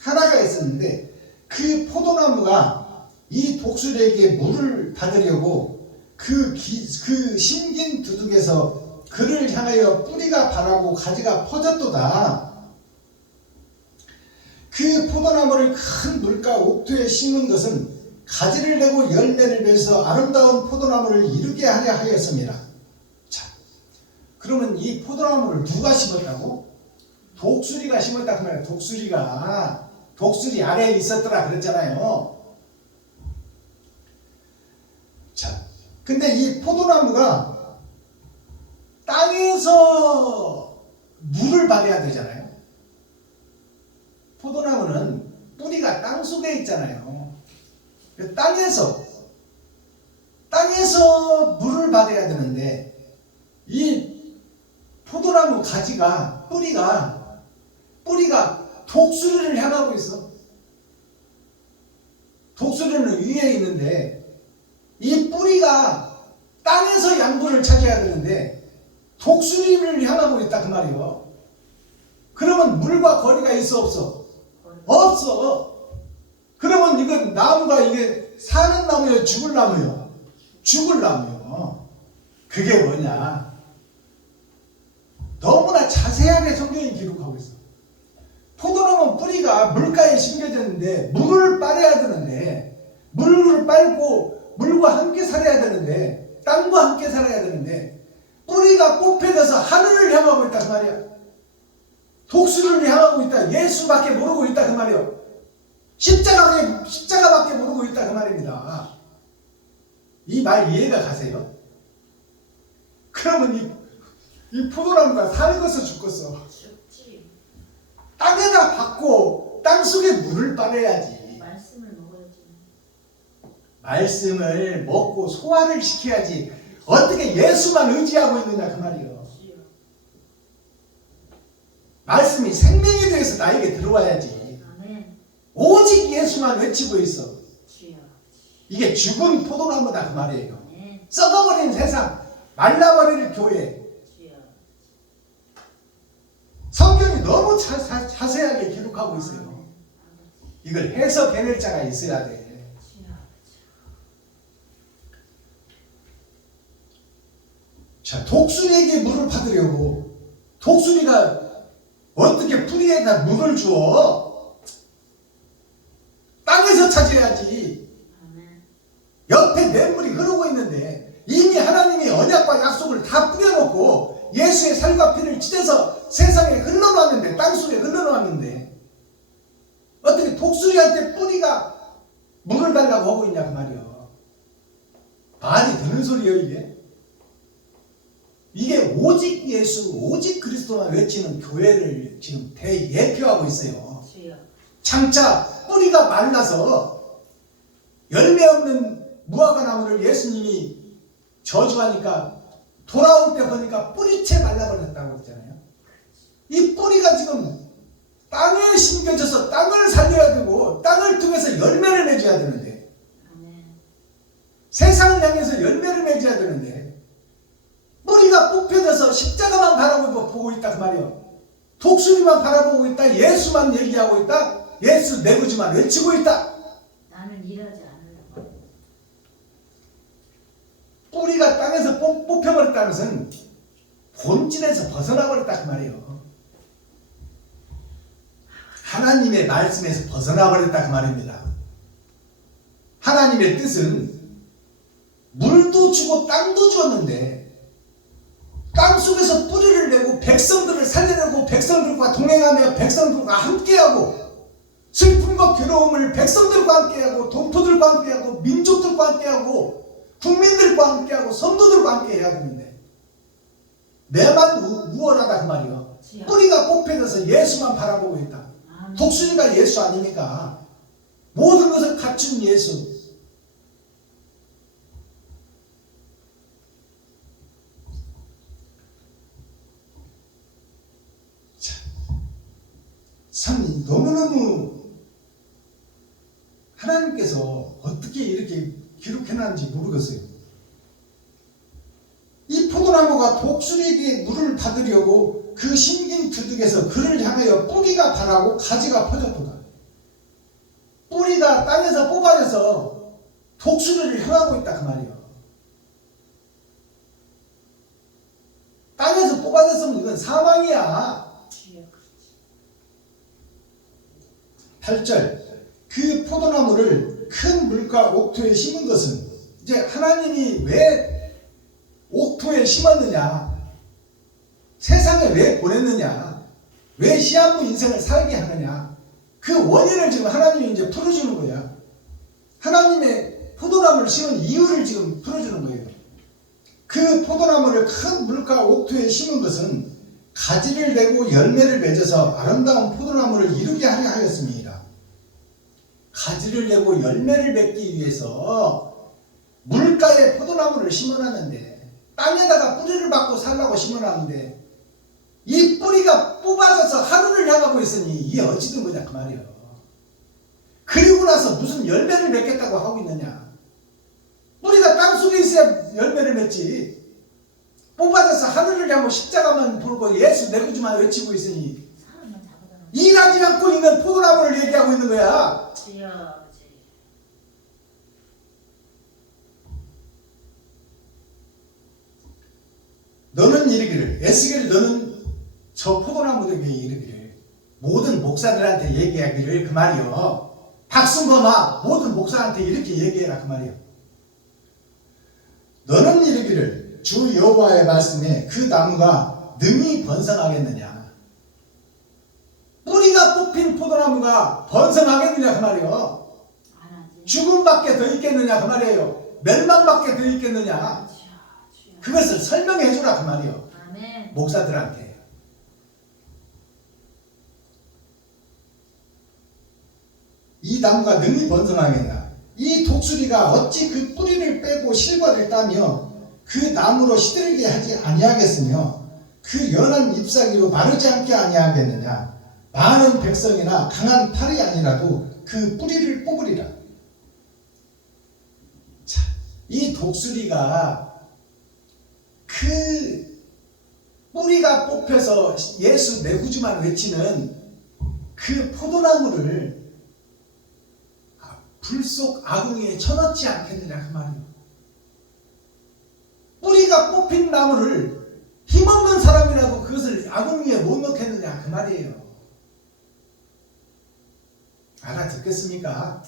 하나가 있었는데 그 포도나무가 이 독수리에게 물을 받으려고 그 심긴 두둑에서 그를 향하여 뿌리가 바라고 가지가 퍼졌도다. 그 포도나무를 큰 물가 옥토에 심은 것은 가지를 내고 열매를 맺어서 아름다운 포도나무를 이루게 하려 하였습니다. 자, 그러면 이 포도나무를 누가 심었다고? 독수리가 심었다 그 말이에요. 독수리가 독수리 아래에 있었더라 그랬잖아요. 자, 근데 이 포도나무가 땅에서 물을 받아야 되잖아요. 포도나무는 뿌리가 땅 속에 있잖아요. 땅에서 물을 받아야 되는데 이 포도나무 가지가 뿌리가 독수리를 향하고 있어. 독수리는 위에 있는데 이 뿌리가 땅에서 양분을 차지해야 되는데 독수리를 향하고 있다 그 말이에요. 그러면 물과 거리가 있어 없어? 없어. 그러면 이건 나무가 이게 사는 나무예요, 죽을 나무예요? 죽을 나무예요. 그게 뭐냐? 너무나 자세하게 성경이 기록하고 있어. 포도나무 뿌리가 물가에 심겨졌는데 물을 빨아야 되는데, 물을 빨고 물과 함께 살아야 되는데, 땅과 함께 살아야 되는데, 뿌리가 뽑혀져서 하늘을 향하고 있다 그 말이야. 독수리를 향하고 있다. 예수밖에 모르고 있다 그 말이야. 십자가밖에 모르고 있다 그 말입니다. 이 말 이해가 가세요? 그러면 이 포도나무가 살겠어 죽겠어? 죽지. 땅에다 받고 땅 속에 물을 빨아야지. 말씀을 먹어야지. 말씀을 먹고 소화를 시켜야지. 어떻게 예수만 의지하고 있느냐 그 말이에요. 말씀이 생명에 대해서 나에게 들어와야지. 아멘. 오직 예수만 외치고 있어. 주여. 이게 죽은 포도나무다 그 말이에요. 아멘. 썩어버린 세상, 말라버릴 교회. 주여. 성경이 너무 자세하게 기록하고 있어요. 아멘. 이걸 해석해낼 자가 있어야 돼. 주여. 자, 독수리에게 물을 받으려고 독수리가 어떻게 뿌리에다 물을 주어? 땅에서 찾아야지. 아멘. 옆에 냇물이 흐르고 있는데 이미 하나님이 언약과 약속을 다 뿌려놓고 예수의 살과 피를 찢어서 세상에 흘러놨는데, 땅속에 흘러놨는데 어떻게 독수리한테 뿌리가 물을 달라고 하고 있냐 그 말이요. 말이 되는 소리예요 이게? 이게 오직 예수, 오직 그리스도만 외치는 교회를 지금 대예표하고 있어요. 주여. 장차 뿌리가 말라서 열매 없는 무화과 나무를 예수님이 저주하니까 돌아올 때 보니까 뿌리채 말라버렸다고 했잖아요. 이 뿌리가 지금 땅에 심겨져서 땅을 살려야 되고 땅을 통해서 열매를 맺어야 되는데, 아멘. 세상을 향해서 열매를 맺어야 되는데 뿌리가 뽑혀져서 십자가만 바라보고 있다 그 말이요. 독수리만 바라보고 있다. 예수만 얘기하고 있다. 예수 내 구주만 외치고 있다. 나는 일하지 않으려고. 뿌리가 땅에서 뽑혀버렸다는 것은 본질에서 벗어나버렸다 그 말이에요. 하나님의 말씀에서 벗어나버렸다 그 말입니다. 하나님의 뜻은 물도 주고 땅도 주었는데 땅 속에서 뿌리를 내고 백성들을 살려내고 백성들과 동행하며 백성들과 함께하고 슬픔과 괴로움을 백성들과 함께하고 동포들과 함께하고 민족들과 함께하고 국민들과 함께하고 성도들과 함께 해야 되는데 내만 우월하다 그 말이요. 뿌리가 뽑혀져서 예수만 바라보고 있다. 아멘. 독수리가 예수 아닙니까? 모든 것을 갖춘 예수. 참 너무너무 하나님께서 어떻게 이렇게 기록해놨는지 모르겠어요. 이 포도나무가 독수리에게 물을 받으려고 그 심긴 두둑에서 그를 향하여 뿌리가 발하고 가지가 퍼졌도다. 뿌리가 땅에서 뽑아져서 독수리를 향하고 있다 그 말이에요. 땅에서 뽑아졌으면 이건 사망이야. 8절 그 포도나무를 큰 물과 옥토에 심은 것은 이제 하나님이 왜 옥토에 심었느냐, 세상에 왜 보냈느냐, 왜 시한부 인생을 살게 하느냐, 그 원인을 지금 하나님이 이제 풀어주는 거야. 하나님의 포도나무를 심은 이유를 지금 풀어주는 거예요. 그 포도나무를 큰 물과 옥토에 심은 것은 가지를 내고 열매를 맺어서 아름다운 포도나무를 이루게 하려 하였습니다. 가지를 내고 열매를 맺기 위해서 물가에 포도나무를 심어놨는데 땅에다가 뿌리를 받고 살라고 심어놨는데 이 뿌리가 뽑아져서 하늘을 향하고 있으니 이게 어찌 된 거냐 그 말이에요. 그리고 나서 무슨 열매를 맺겠다고 하고 있느냐. 뿌리가 땅속에 있어야 열매를 맺지. 뽑아져서 하늘을 향하고 십자가만 부르고 예수 내 구주만 외치고 있으니 일하지 않고 있는 포도나무를 얘기하고 있는 거야. 너는 이르기를, 에스겔 너는 저 포도나무들에게 이르기를, 모든 목사들한테 얘기하기를 그 말이요. 박순범아 모든 목사한테 이렇게 얘기해라 그 말이요. 너는 이르기를 주 여호와의 말씀에 그 나무가 능히 번성하겠느냐. 뿌리가 뽑힌 포도나무가 번성하겠느냐 그 말이요. 죽음밖에 더 있겠느냐 그 말이에요. 멸망밖에 더 있겠느냐. 그것을 설명해 주라 그 말이요. 아멘. 목사들한테. 이 나무가 능히 번성하겠냐. 이 독수리가 어찌 그 뿌리를 빼고 실과를 따며 그 나무로 시들게 하지 아니하겠으며 그 연한 잎사귀로 마르지 않게 아니하겠느냐. 많은 백성이나 강한 팔이 아니라도 그 뿌리를 뽑으리라. 자, 이 독수리가 그 뿌리가 뽑혀서 예수 내 구주만 외치는 그 포도나무를 불 속 아궁이에 쳐넣지 않겠느냐 그 말이에요. 뿌리가 뽑힌 나무를 힘없는 사람이라도 그것을 아궁이에 못 넣겠느냐 그 말이에요. 알아듣겠습니까?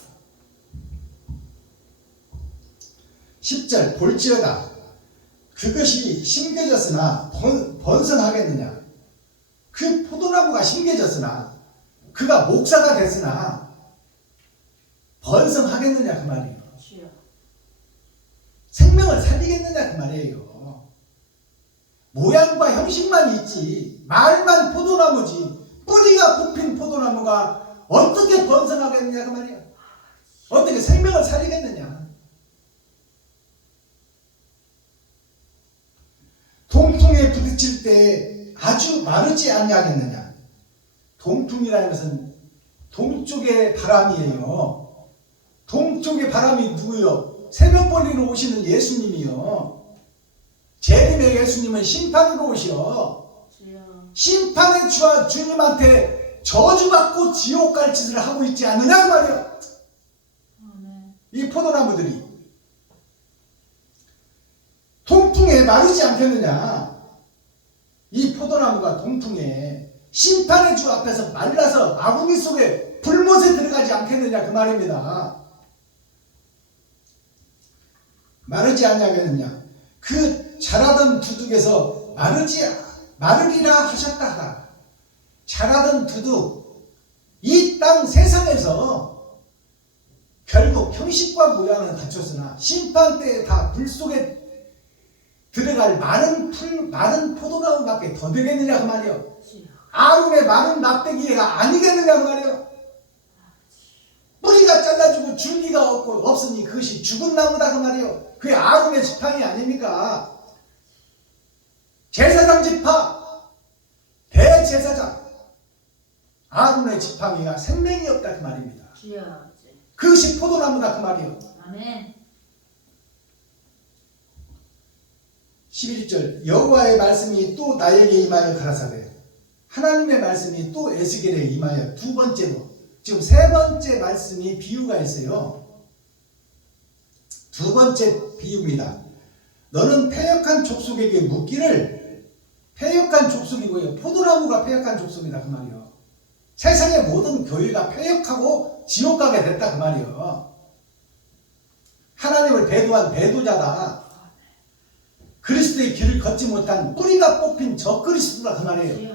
10절 볼지어다 그것이 심겨졌으나 번성하겠느냐. 그 포도나무가 심겨졌으나 그가 목사가 됐으나 번성하겠느냐 그 말이에요. 생명을 살리겠느냐 그 말이에요. 모양과 형식만 있지 말만 포도나무지 뿌리가 뽑힌 포도나무가 어떻게 번성하겠느냐 그 말이에요. 어떻게 생명을 살리겠느냐. 동풍에 부딪힐 때 아주 마르지 아니하겠느냐. 동풍이라는 것은 동쪽의 바람이에요. 동쪽의 바람이 누구요? 새벽벌이로 오시는 예수님이요. 재림의 예수님은 심판으로 오시어. 심판의 주와 주님한테 저주받고 지옥 갈 짓을 하고 있지 않느냐 그 말이에요. 이 포도나무들이 동풍에 마르지 않겠느냐. 이 포도나무가 동풍에 심판의 주 앞에서 말라서 아궁이 속에 불못에 들어가지 않겠느냐 그 말입니다. 마르지 아니하겠느냐. 그 자라던 두둑에서 마르리라 하셨다 하라. 자라던 두둑, 이 땅 세상에서 결국 형식과 모양은 갖췄으나 심판 때에 다 불 속에 들어갈 마른 포도나무밖에 더 되겠느냐 그 말이요. 주여. 아름의 마른 막대기가 아니겠느냐 그 말이요. 뿌리가 잘라주고 줄기가 없으니 그것이 죽은 나무다 그 말이요. 그게 아름의 지팡이 아닙니까? 제사장 지파, 대제사장, 아론의 지팡이가 생명이 없다 그 말입니다. 주여. 그것이 포도나무다 그 말이요. 아멘. 11절 여호와의 말씀이 또 나에게 임하여 가라사대. 하나님의 말씀이 또 에스겔에 임하여 두 번째로, 지금 세 번째 말씀이 비유가 있어요. 두 번째 비유입니다. 너는 패역한 족속에게 묻기를, 패역한 족속이고요. 포도나무가 패역한 족속이다 그 말이요. 세상의 모든 교회가 패역하고 지옥 가게 됐다 그 말이요. 하나님을 배도한 배도자다. 그리스도의 길을 걷지 못한 뿌리가 뽑힌 적그리스도다 그 말이에요. 주여.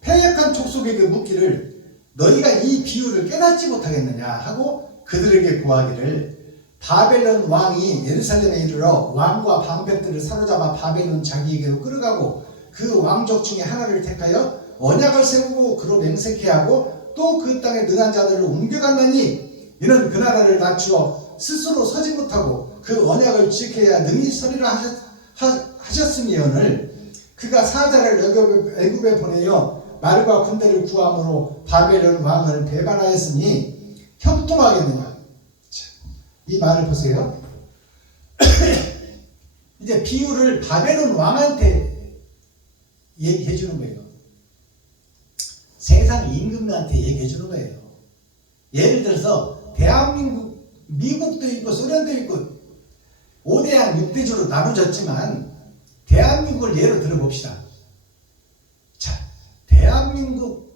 패역한 족속에게 묻기를 너희가 이 비유를 깨닫지 못하겠느냐 하고 그들에게 고하기를 바벨론 왕이 예루살렘에 이르러 왕과 방백들을 사로잡아 바벨론 자기에게로 끌어가고 그 왕족 중에 하나를 택하여 언약을 세우고 그로 맹세케 하고 또 그 땅에 능한 자들을 옮겨갔나니 이는 그 나라를 낮추어 스스로 서지 못하고 그 언약을 지켜야 능히 서리라 하셨으니언을 그가 사자를 애굽에 보내어 말과 군대를 구함으로 바벨론 왕을 배반하였으니 형통하겠느냐. 자, 이 말을 보세요. 이제 비유를 바벨론 왕한테 얘기해 주는 거예요. 세상 임금한테 얘기해 주는 거예요. 예를 들어서 대한민국, 미국도 있고 소련도 있고 5대양 6대주로 나눠졌지만 대한민국을 예로 들어봅시다. 자, 대한민국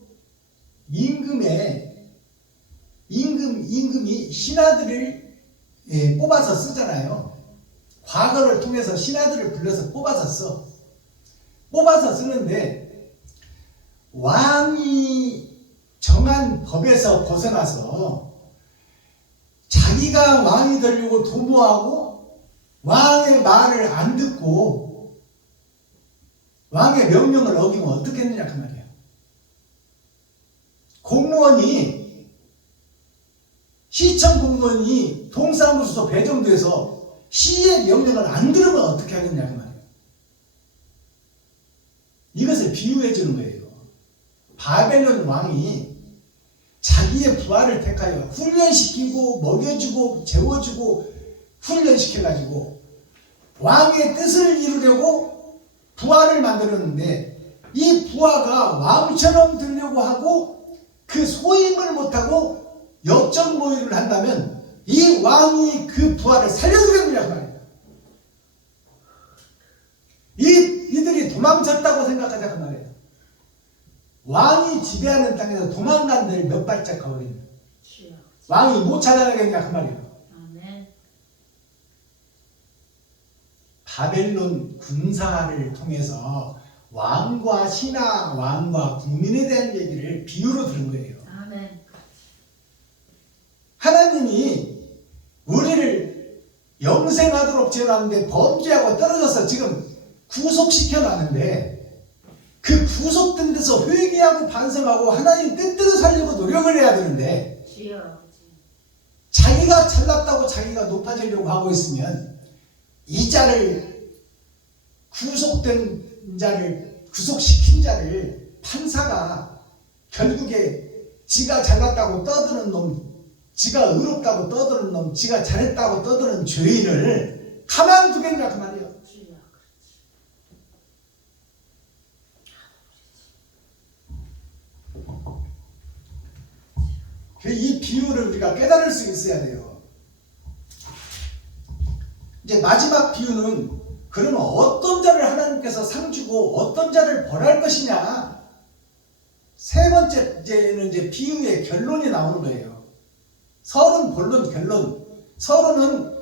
임금이 신하들을 뽑아서 쓰잖아요. 과거를 통해서 신하들을 불러서 뽑아서 쓰는데 왕이 정한 법에서 벗어나서 자기가 왕이 되려고 도모하고 왕의 말을 안 듣고 왕의 명령을 어기면 어떻게 했느냐 그 말이에요. 시청 공무원이 동사무소 배정돼서 시의 명령을 안 들으면 어떻게 하겠냐 그 말이에요. 이것을 비유해 주는 거예요. 바벨론 왕이 자기의 부하를 택하여 훈련시키고 먹여주고 재워주고 훈련시켜가지고 왕의 뜻을 이루려고 부하를 만들었는데 이 부하가 왕처럼 되려고 하고 그 소임을 못하고 역적모의를 한다면 이 왕이 그 부하를 살려주겠느냐 그 말이에요. 이들이 도망쳤다고 생각하자 그 말이에요. 왕이 지배하는 땅에서 도망간 데를 몇 발짝 가버리는 왕이 못 찾아가겠냐 그 말이에요. 아멘. 바벨론 군사를 통해서 왕과 신하, 왕과 국민에 대한 얘기를 비유로 들은 거예요. 아멘. 하나님이 우리를 영생하도록 지어놨는데 범죄하고 떨어져서 지금 구속시켜놨는데 그 구속된 데서 회개하고 반성하고 하나님 뜻대로 살려고 노력을 해야 되는데 주여. 자기가 잘났다고 자기가 높아지려고 하고 있으면 이 자를 구속된 자를 구속시킨 자를 판사가 결국에 지가 잘났다고 떠드는 놈, 지가 의롭다고 떠드는 놈, 지가 잘했다고 떠드는 죄인을 가만두겠냐 그 말이에요. 주여. 이 비유를 우리가 깨달을 수 있어야 돼요. 이제 마지막 비유는 그러면 어떤 자를 하나님께서 상 주고 어떤 자를 벌할 것이냐. 세 번째는 이제 비유의 결론이 나오는 거예요. 설은 본론 결론. 서로는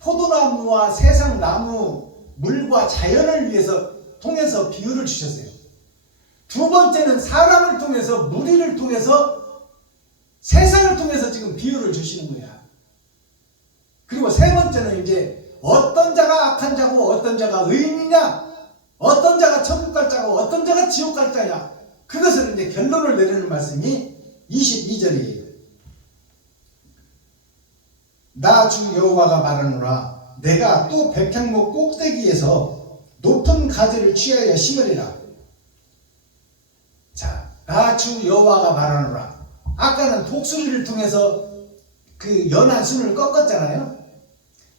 포도나무와 세상 나무, 물과 자연을 위해서 통해서 비유를 주셨어요. 두 번째는 사람을 통해서, 무리를 통해서, 세상을 통해서 지금 비유를 주시는 거야. 그리고 세 번째는 이제 어떤 자가 악한 자고 어떤 자가 의인이냐, 어떤 자가 천국 갈 자고 어떤 자가 지옥 갈 자냐, 그것을 이제 결론을 내리는 말씀이 22절이에요. 나 주 여호와가 말하노라. 내가 또 백향목 꼭대기에서 높은 가지를 취하여 심으리라. 자, 나 주 여호와가 말하노라. 아까는 독수리를 통해서 그 연한 순을 꺾었잖아요.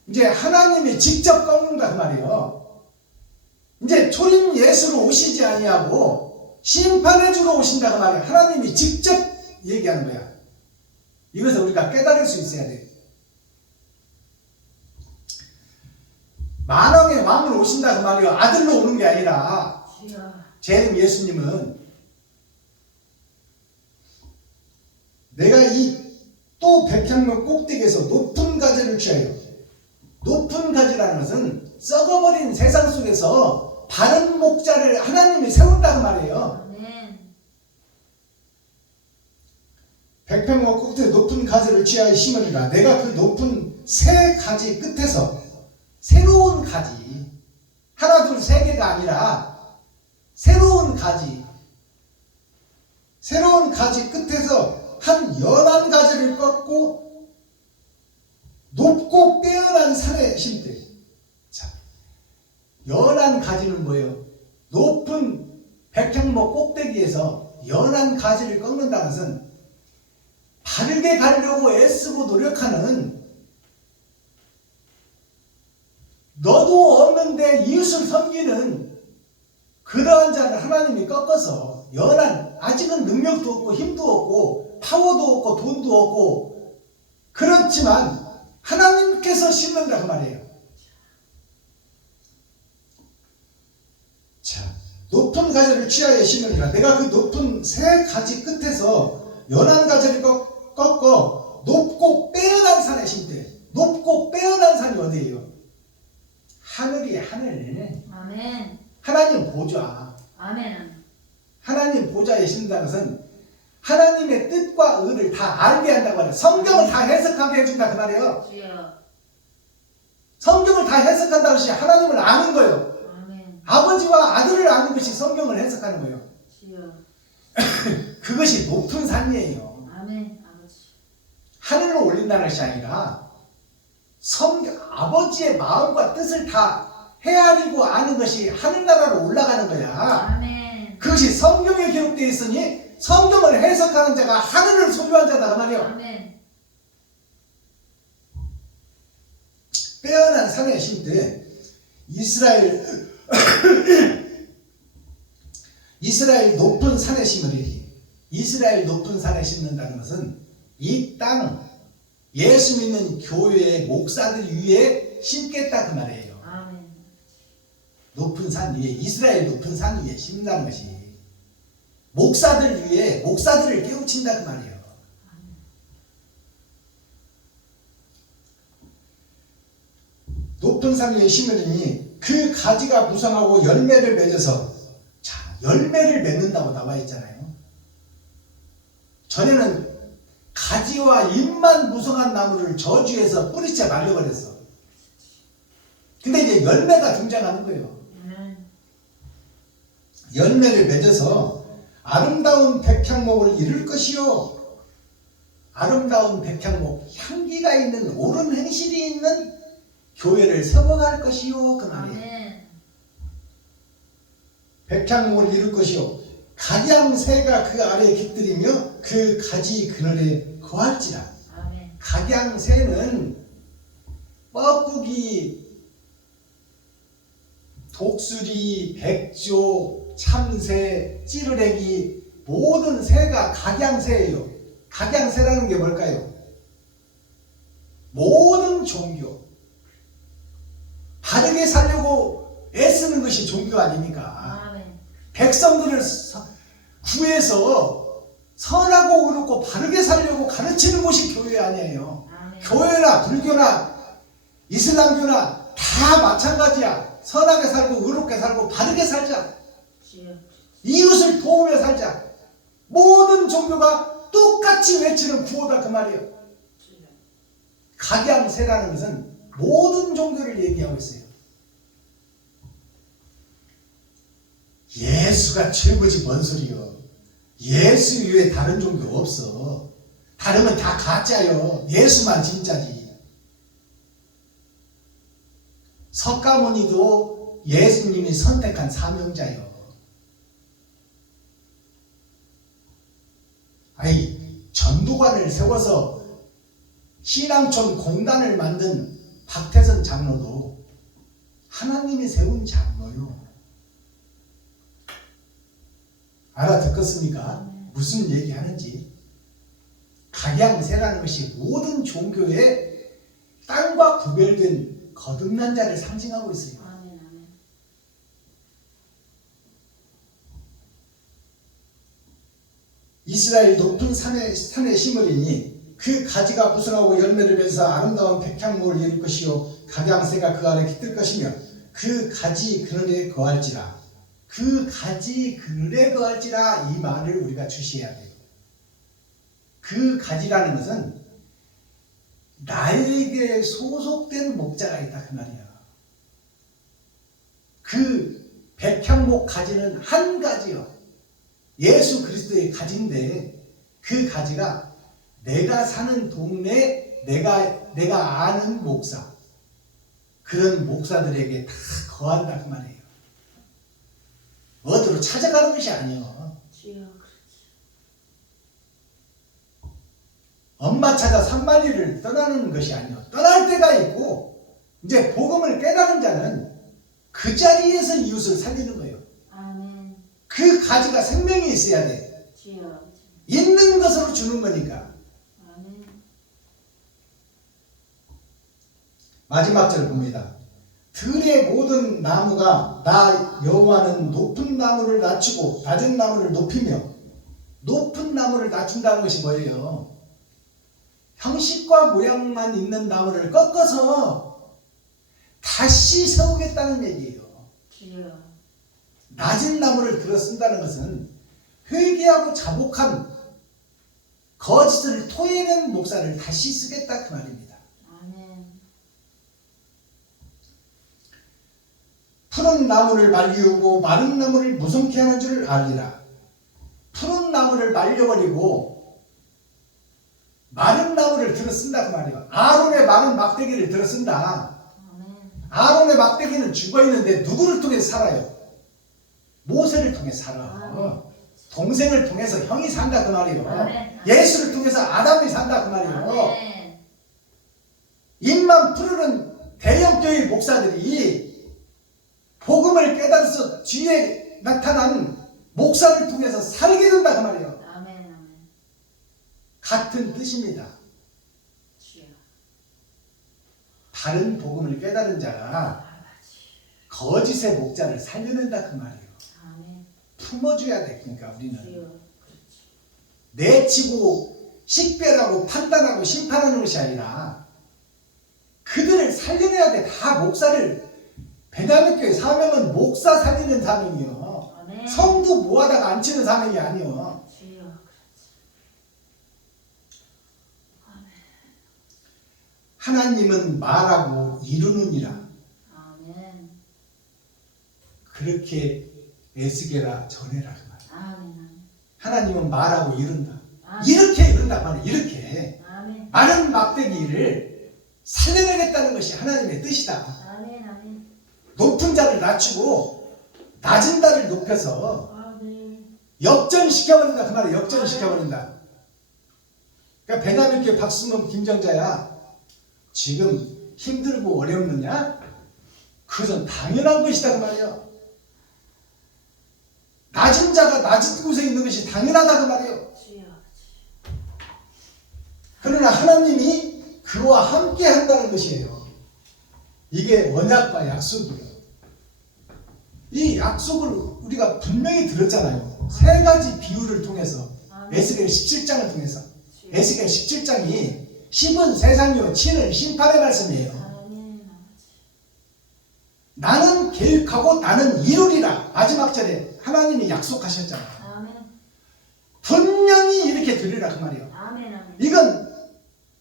이제 하나님이 직접 꺾는다 그 말이에요. 이제 초림 예수로 오시지 아니하고 심판해 주러 오신다 그 말이에요. 하나님이 직접 얘기하는 거야. 이것을 우리가 깨달을 수 있어야 돼. 만왕의 왕으로 오신다 그 말이에요. 아들로 오는 게 아니라. 주여. 제 이름 예수님은 내가 이 또 백향목 꼭대기에서 높은 가지를 취하여, 높은 가지라는 것은 썩어버린 세상 속에서 바른 목자를 하나님이 세운다는 말이에요. 아멘. 백향목 꼭대기 높은 가지를 취하여 심으리라. 내가 그 높은 새 가지 끝에서 새로운 가지, 하나 둘 세 개가 아니라 새로운 가지, 새로운 가지 끝에서 한 연한 가지를 꺾고 높고 빼어난 산에 심되. 자, 연한 가지는 뭐예요? 높은 백향목 꼭대기에서 연한 가지를 꺾는다는 것은 바르게 가려고 애쓰고 노력하는, 너도 없는데 이웃을 섬기는 그러한 자를 하나님이 꺾어서 연한, 아직은 능력도 없고 힘도 없고 파워도 없고 돈도 없고 그렇지만 하나님께서 심는다 그 말이에요. 자, 높은 가지를 취하여 심으리라. 내가 그 높은 새 가지 끝에서 연한 가지를 꺾어 높고 빼어난 산에 심되. 높고 빼어난 산이 어디예요? 하늘이 하늘. 아멘. 하나님 보좌. 아멘. 하나님 보좌에 심는다는 것은 하나님의 뜻과 의를 다 알게 한다고 말해요. 성경을 다 해석하게 해준다 그 말이에요. 주여. 성경을 다 해석한다는 것이 하나님을 아는 거예요. 아멘. 아버지와 아들을 아는 것이 성경을 해석하는 거예요. 주여. 그것이 높은 산이에요. 아멘. 아버지. 하늘로 올린다는 것이 아니라 아버지의 마음과 뜻을 다 헤아리고 아는 것이 하늘나라로 올라가는 거야. 아멘. 그것이 성경에 기록되어 있으니 성경을 해석하는 자가 하늘을 소유한 자다 그 말이에요. 아멘. 빼어난 산에 심되. 이스라엘 높은 산에 심으리니. 이스라엘 높은 산에 심는다는 것은 이 땅, 예수 믿는 교회의 목사들 위에 심겠다 그 말이에요. 아멘. 높은 산 위에, 이스라엘 높은 산 위에 심는다는 것이 목사들 위에, 목사들을 깨우친다 그 말이에요. 높은 산 위에 심으니 그 가지가 무성하고 열매를 맺어서. 자, 열매를 맺는다고 나와 있잖아요. 전에는 가지와 잎만 무성한 나무를 저주해서 뿌리째 말려버렸어. 근데 이제 열매가 등장하는 거예요. 열매를 맺어서 아름다운 백향목을 이룰 것이요. 아름다운 백향목, 향기가 있는 옳은 행실이 있는 교회를 세워갈 것이요 그 말이에요. 아멘. 백향목을 이룰 것이요. 각양새가 그 아래에 깃들이며 그 가지 그늘에 거할지라. 아멘. 각양새는 뻐꾸기, 독수리, 백조, 참새, 찌르레기, 모든 새가 각양새예요. 각양새라는 게 뭘까요? 모든 종교, 바르게 살려고 애쓰는 것이 종교 아닙니까? 아멘. 백성들을 구해서 선하고 의롭고 바르게 살려고 가르치는 것이 교회 아니에요. 아멘. 아멘. 교회나 불교나 이슬람교나 다 마찬가지야. 선하게 살고 의롭게 살고 바르게 살자. 주여. 이웃을 도우며 살자. 모든 종교가 똑같이 외치는 구호다 그 말이에요. 주여. 각양세라는 것은 모든 종교를 얘기하고 있어요. 예수가 최고지 뭔 소리요. 예수 이외에 다른 종교 없어. 다르면 다 가짜요. 예수만 진짜지. 석가모니도 예수님이 선택한 사명자요. 아니, 전도관을 세워서 신앙촌 공단을 만든 박태선 장로도 하나님이 세운 장로요. 알아듣겠습니까? 무슨 얘기하는지. 각양세라는 것이 모든 종교의 땅과 구별된 거듭난 자를 상징하고 있어요. 아멘. 아멘. 이스라엘 높은 산에 심으리니 그 가지가 무성하고 열매를 맺어서 아름다운 백향목을 이룰 것이요 각양새가 그 안에 깃들 것이며 그 가지 그늘에 거할지라. 그 가지 그늘에 거할지라. 이 말을 우리가 주시해야 돼요. 그 가지라는 것은 나에게 소속된 목자가 있다 그 말이야. 그 백향목 가지는 한 가지요. 예수 그리스도의 가지인데 그 가지가 내가 사는 동네 내가 아는 목사, 그런 목사들에게 다 거한다 그 말이에요. 어디로 찾아가는 것이 아니에요. 주여. 엄마 찾아 산만리를 떠나는 것이 아니에요. 떠날 때가 있고 이제 복음을 깨달은 자는 그 자리에서 이웃을 살리는 거예요. 아멘. 그 가지가 생명이 있어야 돼. 주여. 있는 것으로 주는 거니까. 아멘. 마지막 절 봅니다. 들의 모든 나무가 나 여호와는 높은 나무를 낮추고 낮은 나무를 높이며. 높은 나무를 낮춘다는 것이 뭐예요? 형식과 모양만 있는 나무를 꺾어서 다시 세우겠다는 얘기예요. 주여. 낮은 나무를 들어 쓴다는 것은 회개하고 자복한 거짓을 토해낸 목사를 다시 쓰겠다 그 말입니다. 아멘. 푸른 나무를 말리우고 마른 나무를 무성케 하는 줄 알리라. 푸른 나무를 말려버리고 마른 나무를 들어 쓴다 그 말이에요. 아론의 마른 막대기를 들어 쓴다. 아멘. 아론의 막대기는 죽어있는데 누구를 통해서 살아요? 모세를 통해 살아. 동생을 통해서 형이 산다 그 말이에요. 아멘. 예수를 통해서 아담이 산다 그 말이에요. 아멘. 입만 푸르는 대형교회 목사들이 복음을 깨달아서 뒤에 나타난 목사를 통해서 살게 된다 그 말이에요. 아멘. 아멘. 같은 뜻입니다. 주여. 바른 복음을 깨달은 자가 거짓의 목자를 살려낸다 그 말이에요. 아멘. 품어줘야 돼. 그러니까 우리는 주여. 내치고 식별하고 판단하고 심판하는 것이 아니라 그들을 살려내야 돼. 다 목사를. 베냐민 교회 사명은 목사 살리는 사명이요. 아멘. 성도 모아다가 앉히는 사명이 아니요. 주여. 하나님은 말하고 이루느니라. 아멘. 그렇게 애쓰게라 전해라 그 말. 아멘. 하나님은 말하고 이룬다. 아멘. 이렇게 이룬다 말이야. 이렇게 아멘. 마른 막대기를 살려내겠다는 것이 하나님의 뜻이다. 아멘. 아멘. 높은 자를 낮추고 낮은 자를 높여서 아멘. 역전시켜버린다 그 말이야. 역전시켜버린다. 그러니까 베냐민 교회 박수범 김정자야. 지금 힘들고 어렵느냐? 그것은 당연한 것이다 그 말이에요. 낮은 자가 낮은 곳에 있는 것이 당연하다 그 말이에요. 주여. 그러나 하나님이 그와 함께 한다는 것이에요. 이게 언약과 약속이에요. 이 약속을 우리가 분명히 들었잖아요. 세 가지 비유를 통해서. 아멘. 에스겔 17장을 통해서. 주여. 에스겔 17장이 10은 세상요, 7은 심판의 말씀이에요. 아멘. 아버지. 나는 계획하고 나는 이루리라. 마지막 절에 하나님이 약속하셨잖아. 아멘. 분명히 이렇게 되리라 그 말이에요. 아멘. 아멘. 이건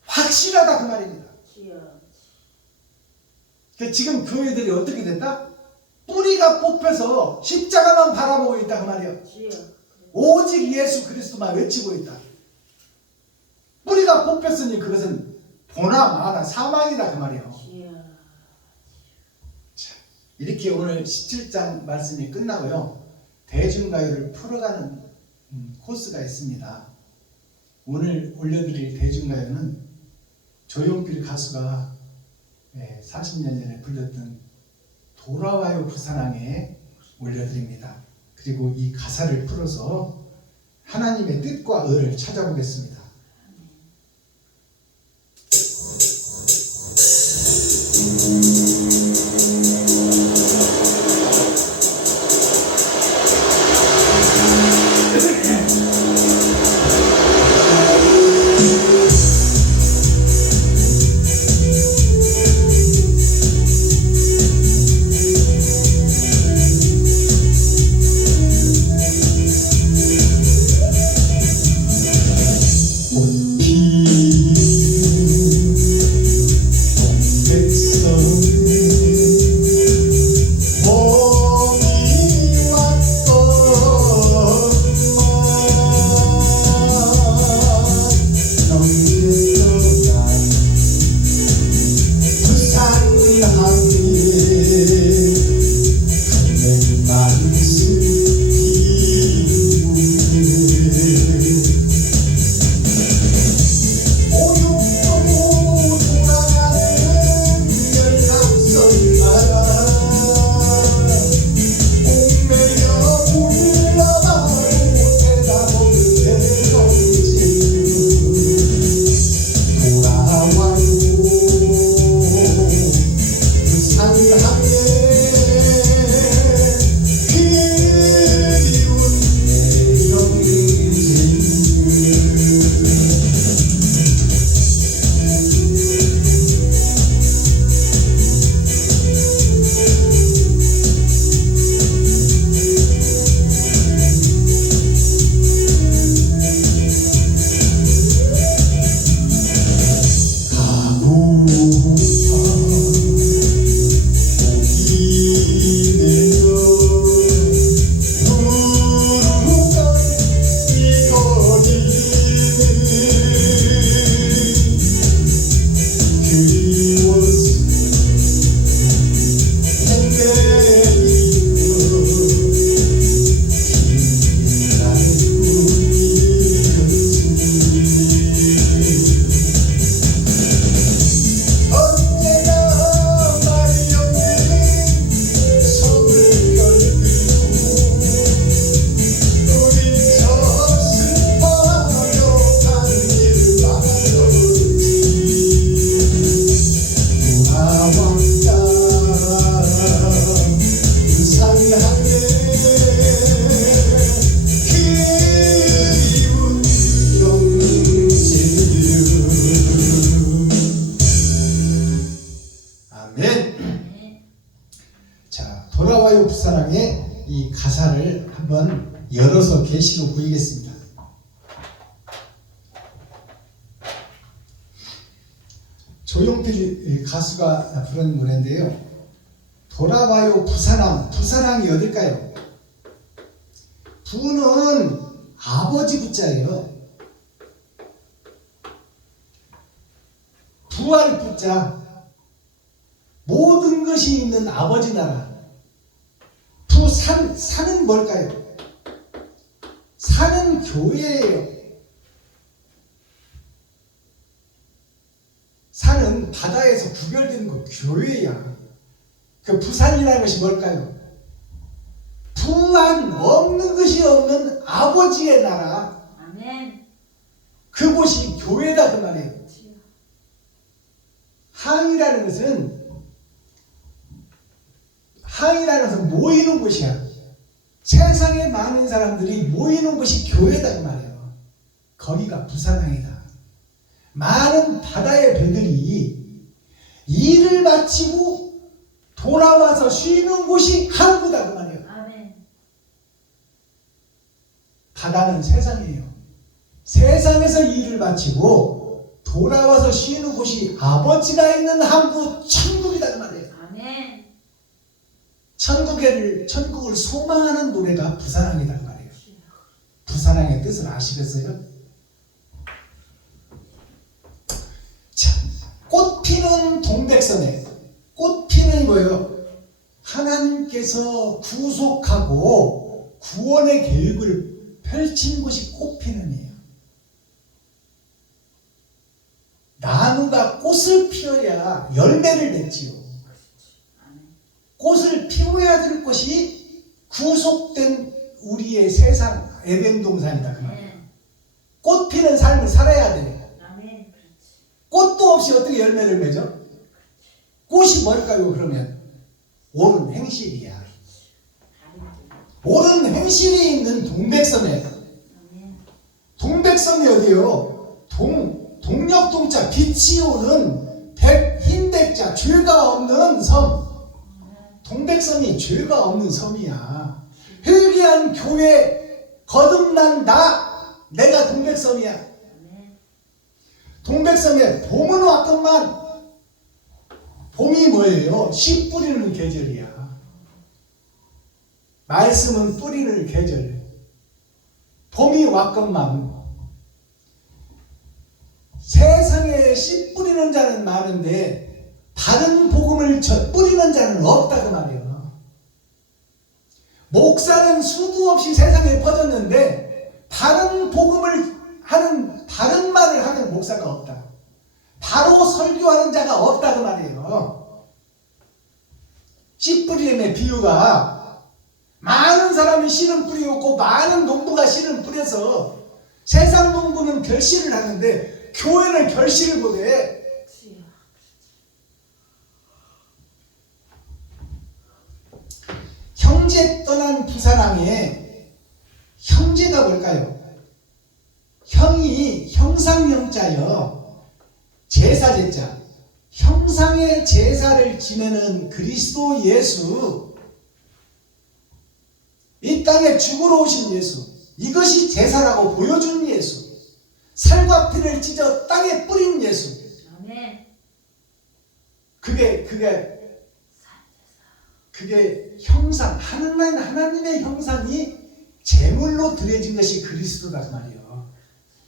확실하다 그 말입니다. 주여. 그 지금 교회들이 어떻게 됐다? 뿌리가 뽑혀서 십자가만 바라보고 있다 그 말이에요. 주여. 오직 예수 그리스도만 외치고 있다. 뿌리가 뽑혔으니 그것은 보나 마나 사망이다 그 말이에요. 주여. 이렇게 오늘 17장 말씀이 끝나고요. 대중가요를 풀어가는 코스가 있습니다. 오늘 올려드릴 대중가요는 조용필 가수가 40년 전에 불렀던 돌아와요 부산항에 올려드립니다. 그리고 이 가사를 풀어서 하나님의 뜻과 의를 찾아보겠습니다. 돌아와요 부산항의 이 가사를 한번 열어서 계시로 보이겠습니다. 조용필 가수가 부른 노래인데요. 돌아와요 부산항. 부산항이 어딜까요? 부는 아버지 부자예요. 부활 부자. 모든 것이 있는 아버지 나라. 산은 뭘까요? 산은 교회예요. 산은 바다에서 구별된 그 교회야. 그 부산이라는 것이 뭘까요? 부한 없는 것이 없는 아버지의 나라. 아멘. 그곳이 교회다 그 말이에요. 항이라는 것은 모이는 곳이야. 세상에 많은 사람들이 모이는 곳이 교회다 그 말이에요. 거기가 부산항이다. 많은 바다의 배들이 일을 마치고 돌아와서 쉬는 곳이 항구다 그 말이에요. 아멘. 바다는 세상이에요. 세상에서 일을 마치고 돌아와서 쉬는 곳이 아버지가 있는 항구 천국이다 그 말이에요. 아멘. 천국을 소망하는 노래가 부산항이다 그 말이에요. 부산항의 뜻을 아시겠어요? 자, 꽃 피는 동백섬에 꽃 피는 뭐예요? 하나님께서 구속하고 구원의 계획을 펼친 곳이 꽃 피는 이에요. 나무가 꽃을 피워야 열매를 맺지요. 아멘. 꽃을 피워야 될 것이 구속된 우리의 세상 에덴 동산이다 그 말이에요. 아멘. 꽃 피는 삶을 살아야 돼. 아멘. 그렇지. 꽃도 없이 어떻게 열매를 맺어? 꽃이 뭘까요 그러면? 옳은 행실이야. 옳은 행실이 있는 동백섬에, 아멘. 동백섬이 어디요? 동력동자 빛이 오는 흰백자 죄가 없는 섬. 동백섬이 죄가 없는 섬이야. 회개한 교회 거듭난 내가 동백섬이야. 아멘. 동백섬에 봄은 왔건만 봄이 뭐예요? 씨 뿌리는 계절이야. 말씀은 뿌리는 계절. 봄이 왔건만 세상에 씨 뿌리는 자는 많은데 다른 복음을 뿌리는 자는 없다 그 말이에요. 목사는 수도 없이 세상에 퍼졌는데 다른 복음을 하는 다른 말을 하는 목사가 없다. 바로 설교하는 자가 없다 그 말이에요. 씨 뿌리림의 비유가 많은 사람이 씨는 뿌리고 많은 농부가 씨는 뿌려서 세상 농부는 결실을 하는데 교회는 결실을 못해. 형제 떠난 부산항에 형제가 뭘까요? 형이 형상형자여 제사제자 형상의 제사를 지내는 그리스도 예수 이 땅에 죽으러 오신 예수 이것이 제사라고 보여주는 예수 살과 피를 찢어 땅에 뿌린 예수 아멘. 그게 형상 하나님의 형상이 제물로 드려진 것이 그리스도다 그 말이에요.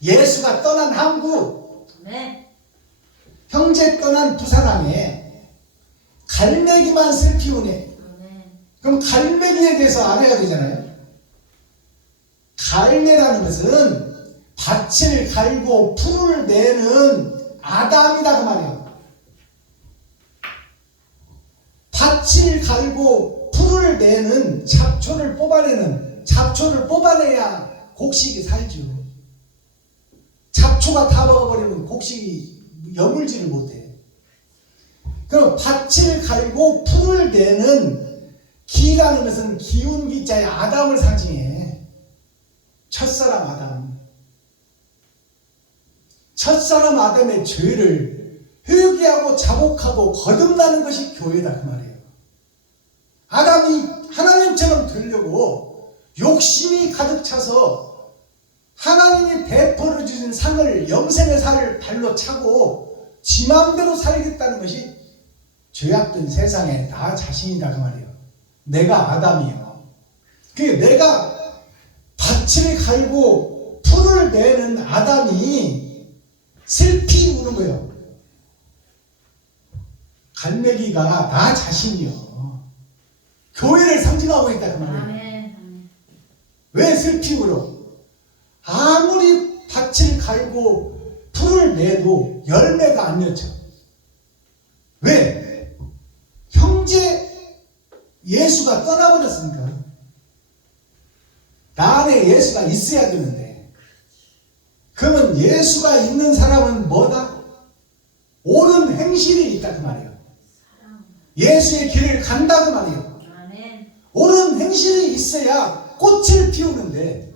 예수가 떠난 항구 아멘. 형제 떠난 부산항에 갈매기만 슬피우네. 아멘. 그럼 갈매기에 대해서 알아야 되잖아요. 갈매라는 것은 밭을 갈고 풀을 내는 아담이다 그 말이에요. 밭을 갈고 풀을 내는 잡초를 뽑아내야 곡식이 살죠. 잡초가 다 먹어버리면 곡식이 여물지를 못해. 그럼 밭을 갈고 풀을 내는 기라는 것은 기운 기자의 아담을 상징해. 첫사람 아담. 첫사람 아담의 죄를 회개하고 자복하고 거듭나는 것이 교회다 그 말이에요. 아담이 하나님처럼 되려고 욕심이 가득 차서 하나님이 베풀어 주신 상을 영생의 살을 발로 차고 지 마음대로 살겠다는 것이 죄악된 세상에 나 자신이다 그 말이에요. 내가 아담이에요. 내가 밭을 갈고 풀을 내는 아담이 슬피 우는 거예요. 갈매기가 나 자신이요. 교회를 상징하고 있다 그 말이에요. 아멘. 왜 슬피 울어? 아무리 밭을 갈고 풀을 내도 열매가 안 맺혀. 왜? 형제 예수가 떠나버렸으니까. 나 안에 예수가 있어야 되는데. 그러면 예수가 있는 사람은 뭐다? 옳은 행실이 있다 그 말이에요. 예수의 길을 간다 그 말이에요. 아멘. 옳은 행실이 있어야 꽃을 피우는데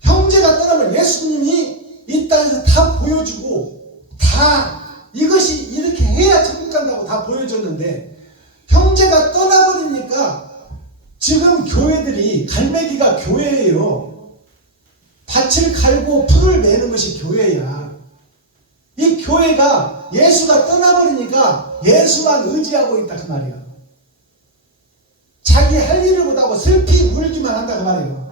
형제가 떠나면 예수님이 이 땅에서 다 보여주고 다 이것이 이렇게 해야 천국 간다고 다 보여줬는데 형제가 떠나버리니까 지금 교회들이 갈매기가 교회예요. 밭을 갈고 풀을 내는 것이 교회야. 이 교회가 예수가 떠나버리니까 예수만 의지하고 있다 그 말이야. 자기 할 일을 못하고 슬피 울기만 한다 그 말이에요.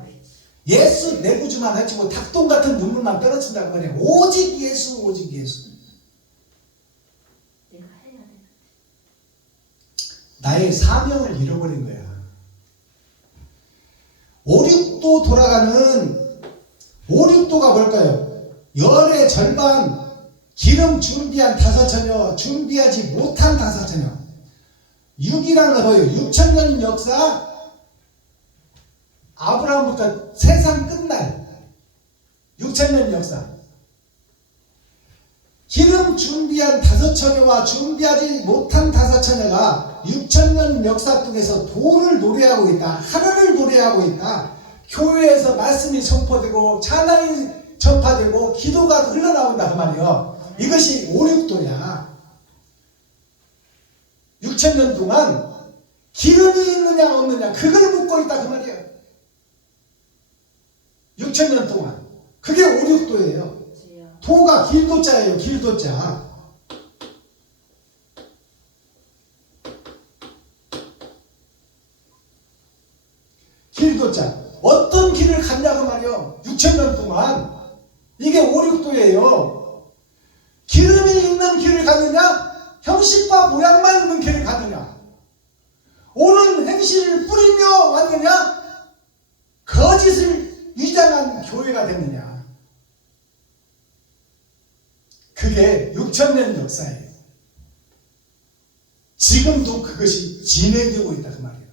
예수 내구주만 하치고 닭똥 같은 눈물만 떨어진다 그 말이야. 오직 예수 오직 예수. 내가 해야 돼. 나의 사명을 잃어버린 거야. 5, 6도 돌아가는 5, 6도가 뭘까요? 열의 절반 기름 준비한 5처녀 준비하지 못한 5처녀 6이라는 거 뭐예요? 6,000년 역사 아브라함부터 세상 끝날 6,000년 역사 기름 준비한 5처녀와 준비하지 못한 5처녀가 6,000년 역사 속에서 도를 노래하고 있다. 하늘을 노래하고 있다. 교회에서 말씀이 선포되고 찬양이 전파되고 기도가 흘러나온다 그 말이에요. 이것이 5, 6도야. 6,000년 동안 기름이 있느냐 없느냐 그걸 묻고 있다 그 말이에요. 6,000년 동안 그게 5, 6도예요. 도가 길도자예요. 길도자. 길도자. 어떤 길을 갔냐고 말이요. 6,000년 동안 이게 5, 6도예요. 기름이 있는 길을 가느냐 형식과 모양만 있는 길을 가느냐 옳은 행실을 뿌리며 왔느냐 거짓을 위장한 교회가 됐느냐 그게 6,000년 역사예요. 지금도 그것이 진행되고 있다 그 말이에요.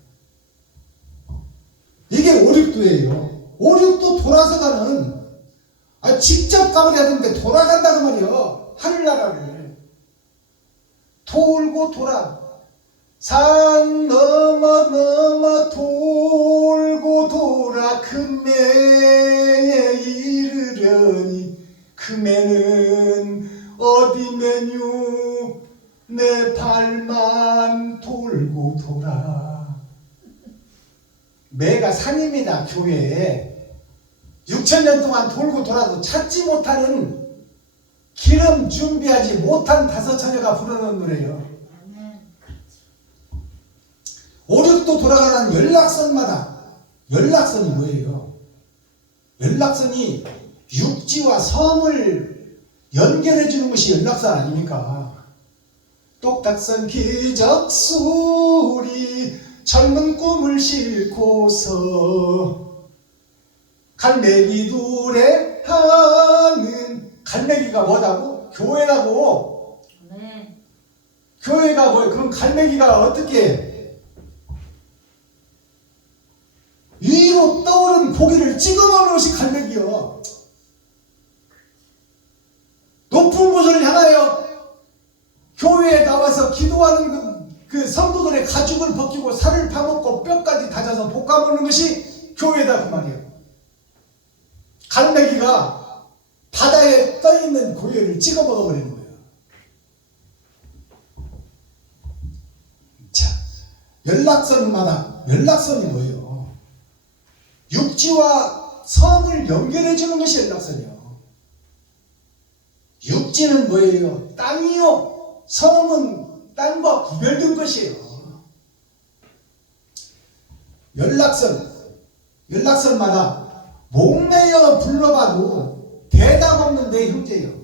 이게 5, 6도예요. 5, 6도 돌아서 가는 직접 가버려야 되는데 돌아간다 그 말이에요. 하늘나라를 돌고 돌아 산 넘어 돌고 돌아 금매에 이르려니 금매는 어디매뇨 내 발만 돌고 돌아. 매가 산입니다. 교회에 6,000년 동안 돌고 돌아도 찾지 못하는 기름 준비하지 못한 5처녀가 부르는 노래예요. 5, 6도 돌아가는 연락선마다 연락선이 뭐예요? 연락선이 육지와 섬을 연결해 주는 것이 연락선 아닙니까? 똑딱선 기적소리 젊은 꿈을 싣고서 갈매기 노래하는 갈매기가 뭐다고? 교회라고. 교회가 뭐예요? 그럼 갈매기가 어떻게 해? 위로 떠오른 고기를 찍어먹는 것이 갈매기요. 높은 곳을 향하여 교회에 나와서 기도하는 그 성도들의 가죽을 벗기고 살을 파먹고 뼈까지 다져서 볶아먹는 것이 교회다 그 말이에요. 갈매기가 바다에 떠있는 고기를 찍어먹어버리는 거예요. 자, 연락선마다 연락선이 뭐예요? 육지와 섬을 연결해 주는 것이 연락선이요. 육지는 뭐예요? 땅이요. 섬은 땅과 구별된 것이에요. 연락선마다 목매여 불러봐도 대답 없는 내 형제요.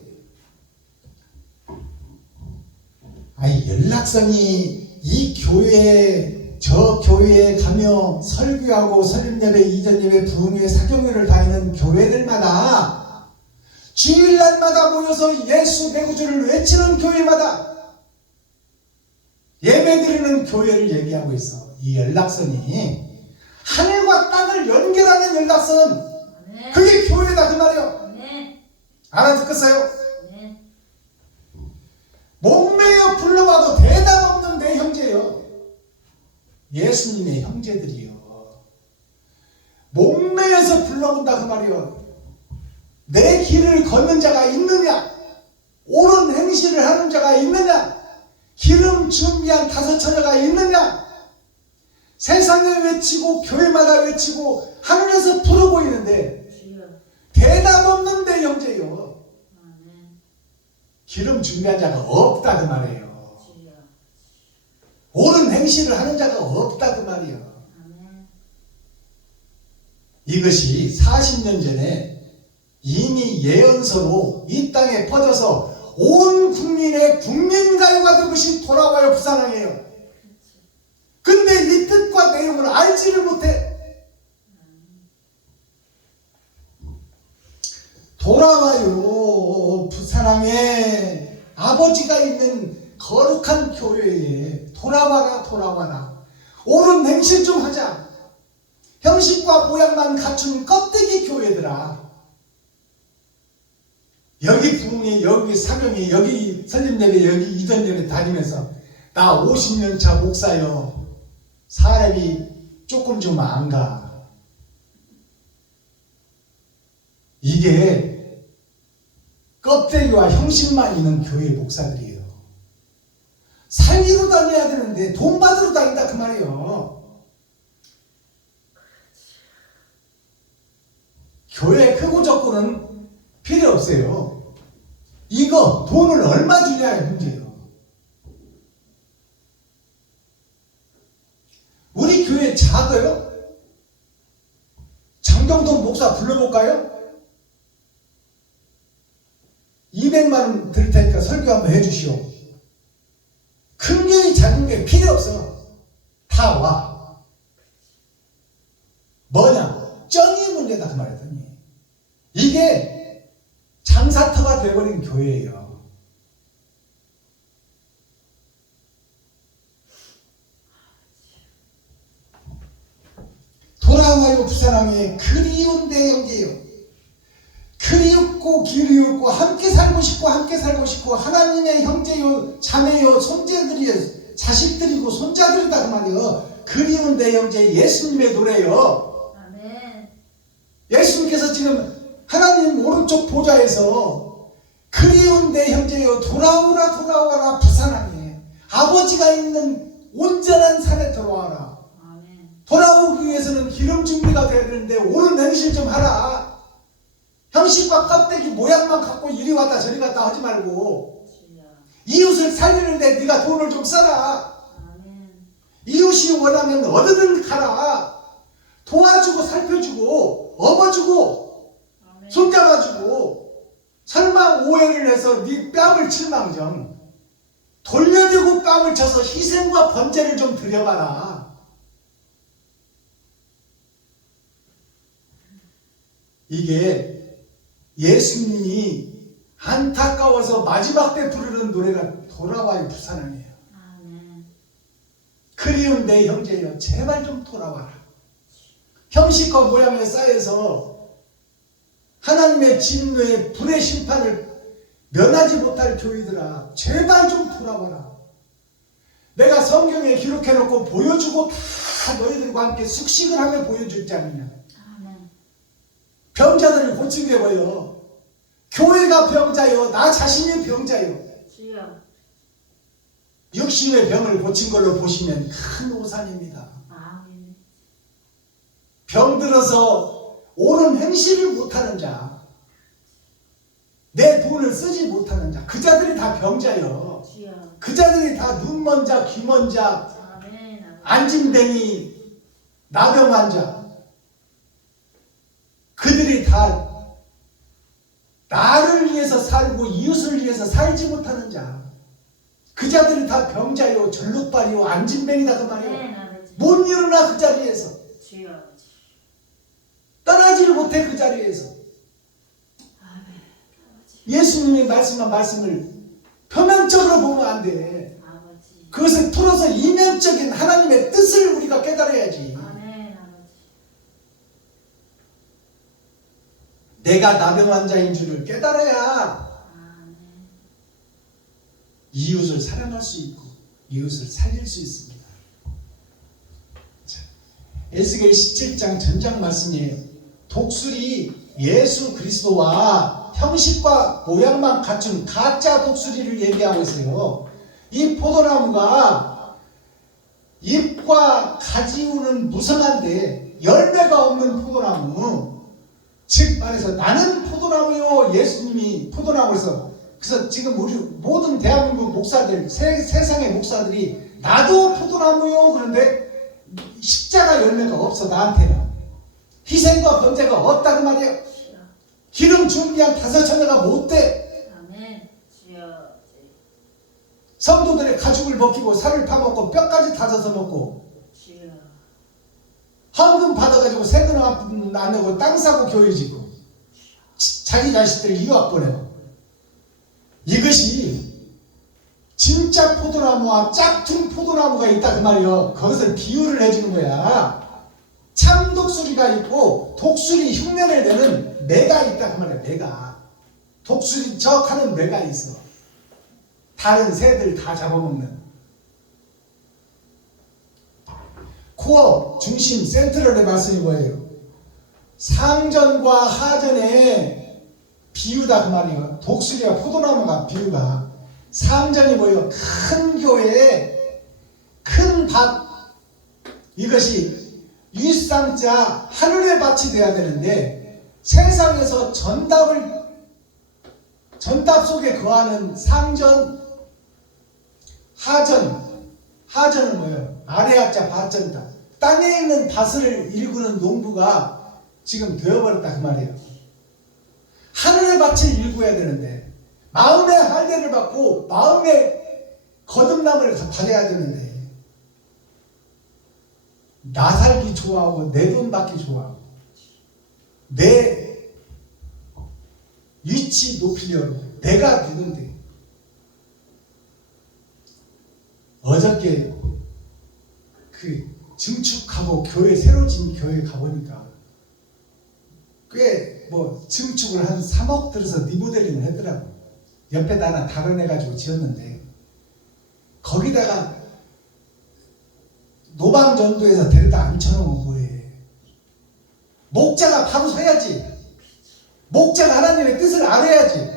연락선이 이 교회에 저 교회에 가며 설교하고 설립예배, 이전예배, 부흥회, 사경회를 다니는 교회들마다 주일날마다 모여서 예수 내구주를 외치는 교회마다 예배드리는 교회를 얘기하고 있어. 이 연락선이 하늘과 땅을 연결하는 연락선 그게 교회다 그 말이에요. 알아듣겠어요? 목매여 불러봐도 대답 없는 내 형제요. 예수님의 형제들이요. 목매여서 불러본다 그 말이요. 내 길을 걷는 자가 있느냐? 옳은 행실을 하는 자가 있느냐? 기름 준비한 다섯 처녀가 있느냐? 세상에 외치고 교회마다 외치고 하늘에서 부르고 있는데 주여. 대답 없는데 형제요. 아멘. 기름 준비한 자가 없다 그 말이에요. 주여. 옳은 행실을 하는 자가 없다 그 말이에요. 아멘. 이것이 40년 전에 이미 예언서로 이 땅에 퍼져서 온 국민의 국민가요가 된 것이 돌아와요 부산항이에요. 근데 이 뜻과 내용을 알지를 못해. 돌아와요 부산항에 아버지가 있는 거룩한 교회에 돌아와라 돌아와라. 옳은 행실 좀 하자. 형식과 모양만 갖춘 껍데기 교회들아. 여기 부흥회, 여기 사경회, 여기 설립예배, 여기 이전예배 다니면서 나 50년 차 목사요. 사람이 조금 좀 안 가. 이게 껍데기와 형식만 있는 교회 목사들이에요. 살리러 다녀야 되는데 돈 받으러 다닌다 그 말이에요. 교회 크고 적고는 필요 없어요. 이거 돈을 얼마 주냐의 문제예요. 우리 교회 작아요? 장경동 목사 불러볼까요? 200만 원 드릴 테니까 설교 한번 해주시오. 큰 교회 작은 교회 필요 없어. 다 와. 뭐냐? 정의 문제다 그 말이더니. 이게 장사터가 되어버린 교회예요. 돌아와요 부산항에 그리운데 형제요. 그리웠고 기리웠고 함께 살고 싶고 하나님의 형제요 자매요 손자들이요 자식들이고 손자들이다 그 말이요. 그리운데 형제 예수님의 노래요. 아멘. 예수님께서 지금 하나님 오른쪽 보좌에서 그리운데 형제요 돌아오라 돌아와라 부산항에 아버지가 있는 온전한 산에 돌아와라. 아멘. 돌아오기 위해서는 기름 준비가 돼야 되는데 옳은 행실 좀 하라. 형식과 껍데기 모양만 갖고 이리 왔다 저리 갔다 하지 말고 주여. 이웃을 살리는데 네가 돈을 좀 써라. 아멘. 이웃이 원하면 어디든 가라. 도와주고 살펴주고 업어주고 아멘. 손잡아주고 설마 오해를 해서 네 뺨을 칠망정 돌려대고 뺨을 쳐서 희생과 번제를 좀 드려봐라. 이게 예수님이 안타까워서 마지막 때 부르는 노래가 돌아와요 부산항이에요. 아멘. 그리운데 형제여 제발 좀 돌아와라. 형식과 모양에 쌓여서 하나님의 진노의 불의 심판을 면하지 못할 교회들아 제발 좀 돌아와라. 내가 성경에 기록해놓고 보여주고 다 너희들과 함께 숙식을 하며 보여주지 않느냐. 아멘. 병자들을 고치게 보여. 교회가 병자요 나 자신이 병자요. 주여. 육신의 병을 고친 걸로 보시면 큰 오산입니다. 아멘. 병들어서 옳은 행실을 못하는 자, 내 돈을 쓰지 못하는 자, 그 자들이 다 병자요. 주여. 그 자들이 다 눈먼 자, 귀먼 자, 아멘. 아멘. 안진뱅이, 나병 자, 그들이 다 나를 위해서 살고 이웃을 위해서 살지 못하는 자, 그 자들이 다 병자요, 절룩발이요, 안진뱅이다 그 말이요. 아멘. 아버지. 못 일어나 그 자리에서. 주여. 아버지. 떠나질 못해 그 자리에서. 아멘. 아버지. 예수님이 말씀한 말씀을 표면적으로 보면 안 돼. 아버지. 그것을 풀어서 이면적인 하나님의 뜻을 우리가 깨달아야지. 아멘. 아버지. 내가 나병 환자인 줄을 깨달아야 아멘. 이웃을 사랑할 수 있고 이웃을 살릴 수 있습니다. 자, 에스겔 17장 전장 말씀이에요. 독수리 예수 그리스도와 형식과 모양만 갖춘 가짜 독수리를 얘기하고 있어요. 이 포도나무가 잎과 가지우는 무성한데 열매가 없는 포도나무, 즉 말해서 나는 포도나무요, 예수님이 포도나무에서. 그래서 지금 우리 모든 대한민국 목사들, 세상의 목사들이 나도 포도나무요 그런데 십자가 열매가 없어. 나한테는 희생과 번제가 없다는 말이에요. 주여. 기름 준비한 5처녀가 못돼. 아멘. 주여. 성도들의 가죽을 벗기고 살을 파먹고 뼈까지 다져서 먹고 주여. 헌금 받아가지고 세금 안 내고 땅 사고 교회 지고 자기 자식들 유학 보내고. 이것이 진짜 포도나무와 짝퉁 포도나무가 있다 그 말이요. 거기서 비유를 해주는 거야. 참 독수리가 있고 독수리 흉내를 내는 매가 있다 그 말이야. 매가. 독수리 척하는 매가 있어. 다른 새들 다 잡아먹는. 코어 중심 센트럴의 말씀이 뭐예요? 상전과 하전의 비유다 그 말이에요. 독수리와 포도나무가 비유가. 상전이 뭐예요? 큰 교회, 큰 밭. 이것이 윗상자 하늘의 밭이 돼야 되는데 세상에서 전답 속에 거하는 상전, 하전은 뭐예요? 아래학자 밭전이다. 땅에 있는 밭을 일구는 농부가 지금 되어버렸다 그 말이에요. 하늘의 밭을 일구어야 되는데 마음의 할례를 받고 마음의 거듭남을 받아야 되는데 나 살기 좋아하고 내 돈 받기 좋아하고 내 위치 높이려고 내가 누군데. 어저께 그 증축하고 교회 새로 진 교회 가보니까 꽤 뭐 증축을 한 3억 들어서 리모델링을 했더라고. 옆에다 하나 다른 해가지고 지었는데 거기다가 노방전도에서 데려다 앉혀놓으면 뭐해. 목자가 바로 서야지. 목자가 하나님의 뜻을 알아야지.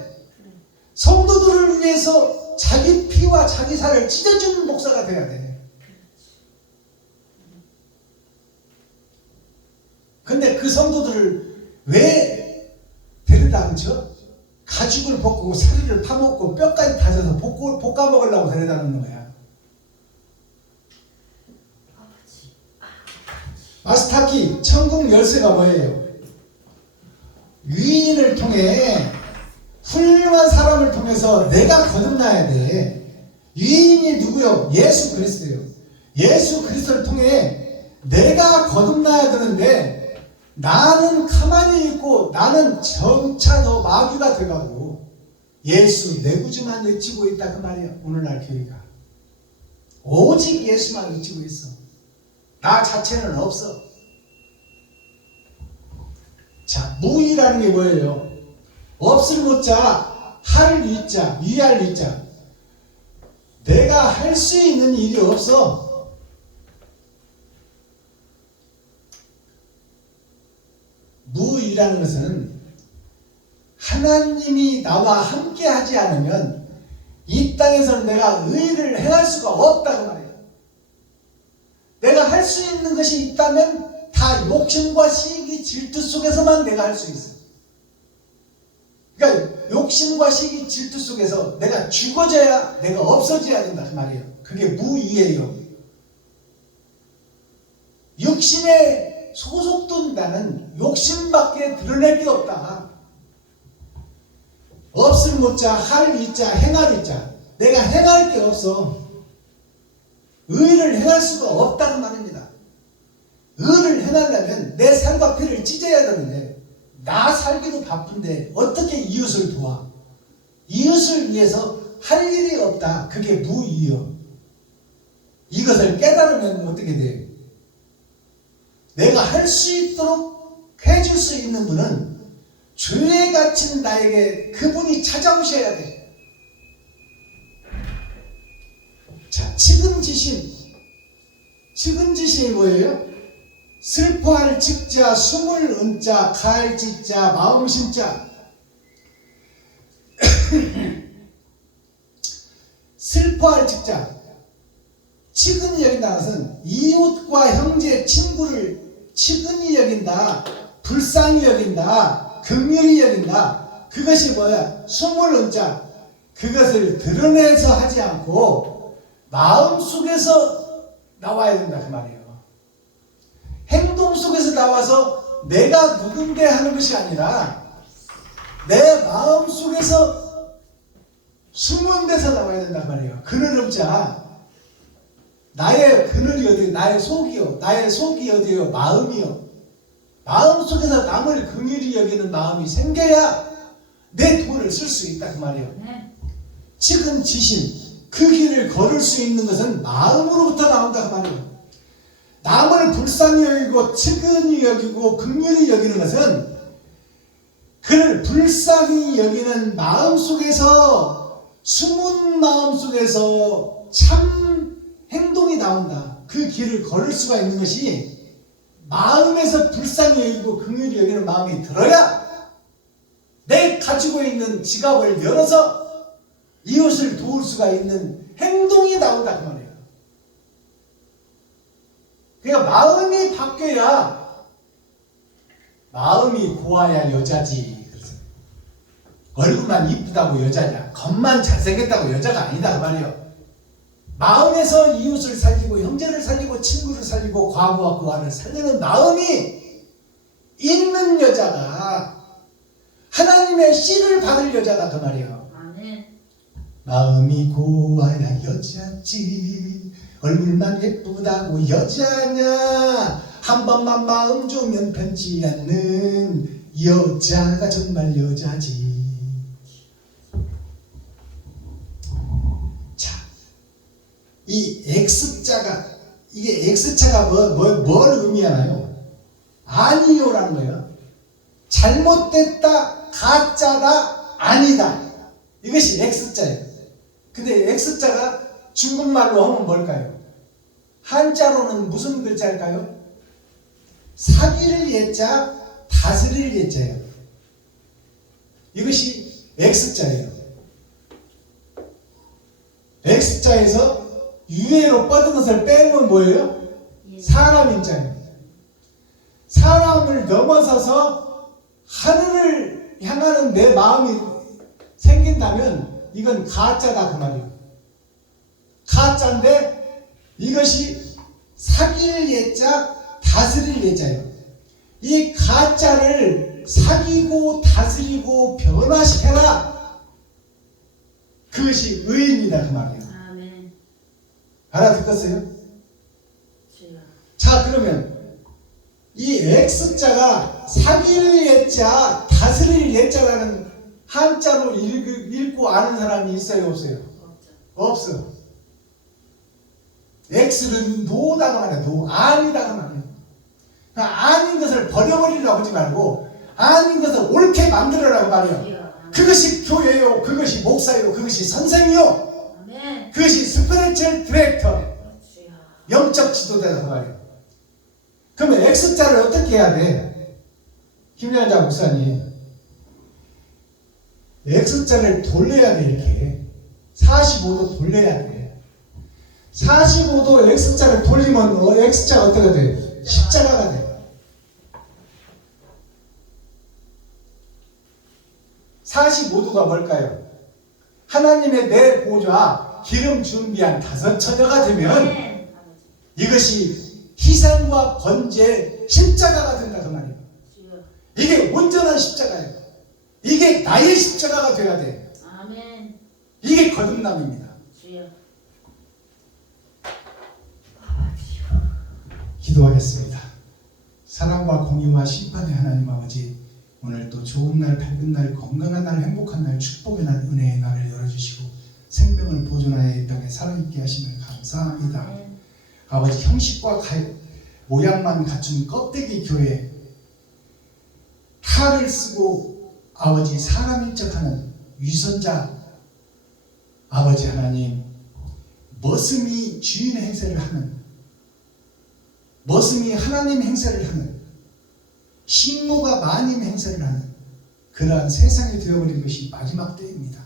성도들을 위해서 자기 피와 자기 살을 찢어주는 목사가 돼야 돼. 근데 그 성도들을 왜 데려다 앉혀? 가죽을 벗고 사리를 파먹고 뼈까지 다져서 볶아 먹으려고 데려다 놓는 거야. 마스타키 천국 열쇠가 뭐예요? 위인을 통해 훌륭한 사람을 통해서 내가 거듭나야 돼. 위인이 누구요? 예수 그리스도예요. 예수 그리스도를 통해 내가 거듭나야 되는데 나는 가만히 있고 나는 점차 더 마귀가 돼가고 예수 내 구주만 외치고 있다 그 말이야. 오늘날 교회가 오직 예수만 외치고 있어. 나 자체는 없어. 자, 무의라는 게 뭐예요? 없을 못자, 할 위자, 위할 위자. 내가 할 수 있는 일이 없어. 무의라는 것은 하나님이 나와 함께 하지 않으면 이 땅에서는 내가 의를 행할 수가 없다고 말해요. 내가 할 수 있는 것이 있다면 다 욕심과 시기, 질투 속에서만 내가 할 수 있어. 그러니까 욕심과 시기, 질투 속에서 내가 죽어져야, 내가 없어져야 된다 그 말이에요. 그게 무의예요. 육신의 소속된 나는 욕심밖에 드러낼 게 없다. 없을 못자, 할 위자, 행할 위자. 내가 행할 게 없어. 의를 행할 수가 없다는 말입니다. 의를 행하려면 내 살과 피를 찢어야 되는데 나 살기도 바쁜데 어떻게 이웃을 도와? 이웃을 위해서 할 일이 없다. 그게 무의요. 이것을 깨달으면 어떻게 돼요? 내가 할 수 있도록 해줄 수 있는 분은 죄에 갇힌 나에게 그분이 찾아오셔야 돼. 자, 측은지심. 측은지심이 뭐예요? 슬퍼할 직자, 숨을 은자, 가할 지자, 마음 신자. 슬퍼할 직자, 치근히 여긴다는 것은 이웃과 형제, 친구를 치근히 여긴다, 불쌍히 여긴다, 긍휼히 여긴다. 그것이 뭐야? 숨을 은자. 그것을 드러내서 하지 않고 마음속에서 나와야 된다 그 말이에요. 행동 속에서 나와서 내가 누군데 하는 것이 아니라 내 마음 속에서 숨은 데서 나와야 된단 말이에요. 그늘을 자. 나의 그늘이 어디요? 나의 속이요. 나의 속이 어디요? 마음이요. 마음 속에서 남을 긍휼히 여기는 마음이 생겨야 내 돈을 쓸 수 있다 그 말이에요. 네. 지금 그 길을 걸을 수 있는 것은 마음으로부터 나온다 그 말이에요. 남을 불쌍히 여기고 측은히 여기고 긍휼히 여기는 것은 그를 불쌍히 여기는 마음 속에서, 숨은 마음 속에서 참 행동이 나온다. 그 길을 걸을 수가 있는 것이 마음에서 불쌍히 여기고 긍휼히 여기는 마음이 들어야 내 가지고 있는 지갑을 열어서 이웃을 도울 수가 있는 행동이 나온다 그 말이에요. 그러니까 마음이 바뀌어야, 마음이 고와야 여자지. 그래서 얼굴만 이쁘다고 여자냐, 겉만 잘생겼다고 여자가 아니다 그 말이에요. 마음에서 이웃을 살리고 형제를 살리고 친구를 살리고 과부와 고아를 살리는 마음이 있는 여자가 하나님의 씨를 받을 여자다 그 말이에요. 아멘. 마음이 고와야 여자지, 얼굴만 예쁘다고 여자냐, 한 번만 마음 주면 편치 않는 여자가 정말 여자지. 자, 이 X자가, 이게 X자가 뭘 의미하나요? 아니요라는 거예요. 잘못됐다, 가짜다, 아니다. 이것이 X자예요. 근데 X자가 중국말로 하면 뭘까요? 한자로는 무슨 글자일까요? 사기를 예자, 다스릴 예자예요. 이것이 X자예요. X자에서 유해로 뻗은 것을 빼면 뭐예요? 사람 인자예요. 사람을 넘어서서 하늘을 향하는 내 마음이 생긴다면 이건 가짜다 그 말이에요. 가짜인데 이것이 사기를 예자, 다스릴 예자예요. 이 가짜를 사기고 다스리고 변화시켜라. 그것이 의인이다 그 말이에요. 아멘. 알아듣겠어요? 주여. 자, 그러면 이 X자가 사기를 예자, 다스릴 예자라는 한자로 읽고 아는 사람이 있어요, 없어요? 없죠. 없어. X는 노다가 말이야. 노. 아니다가 말이야. 그러니까 아닌 것을 버려버리려고 하지 말고 아닌 것을 옳게 만들어라고 말이야. 주여. 아멘. 그것이 교회요, 그것이 목사요, 그것이 선생이요, 아멘. 그것이 스피리추얼 디렉터, 주여. 영적 지도자다 말이야. 그러면 X자를 어떻게 해야 돼? 김연자 목사님, X자를 돌려야 돼. 이렇게 45도 돌려야 돼. 45도 X자를 돌리면 X자가 어떻게 돼? 십자가가 돼. 45도가 뭘까요? 하나님의 내 보좌 기름 준비한 다섯 처녀가 되면 아멘. 아버지. 이것이 희생과 번제 십자가가 된다 그 말이에요. 주여. 이게 온전한 십자가예요. 이게 나의 십자가가 돼야 돼. 아멘. 이게 거듭남입니다. 주여. 기도하겠습니다. 사랑과 공의와 심판의 하나님 아버지, 오늘 또 좋은 날, 밝은 날, 건강한 날, 행복한 날, 축복의 날, 은혜의 날을 열어주시고 생명을 보존하여 이 땅에 살아있게 하시면 감사합니다. 아멘. 아버지, 형식과 모양만 갖춘 껍데기 교회, 탈을 쓰고 아버지 사람인 척하는 위선자 아버지 하나님, 머슴이 주인의 행세를 하는 머슴이 하나님 행세를 하는, 식모가 마님 행세를 하는 그러한 세상이 되어버린 것이 마지막 때입니다.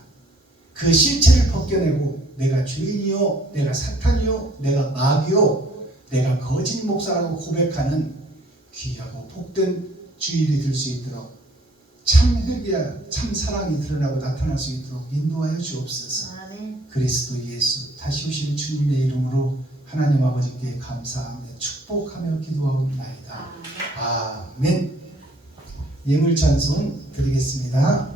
그 실체를 벗겨내고 내가 주인이요, 내가 사탄이요, 내가 마귀요, 내가 거짓 목사라고 고백하는 귀하고 복된 주일이 될 수 있도록 참 회개와 참 사랑이 드러나고 나타날 수 있도록 인도하여 주옵소서. 아멘. 그리스도 예수 다시 오실 주님의 이름으로 하나님 아버지께 감사하며 축복하며 기도하옵나이다. 아멘. 예물 찬송 드리겠습니다.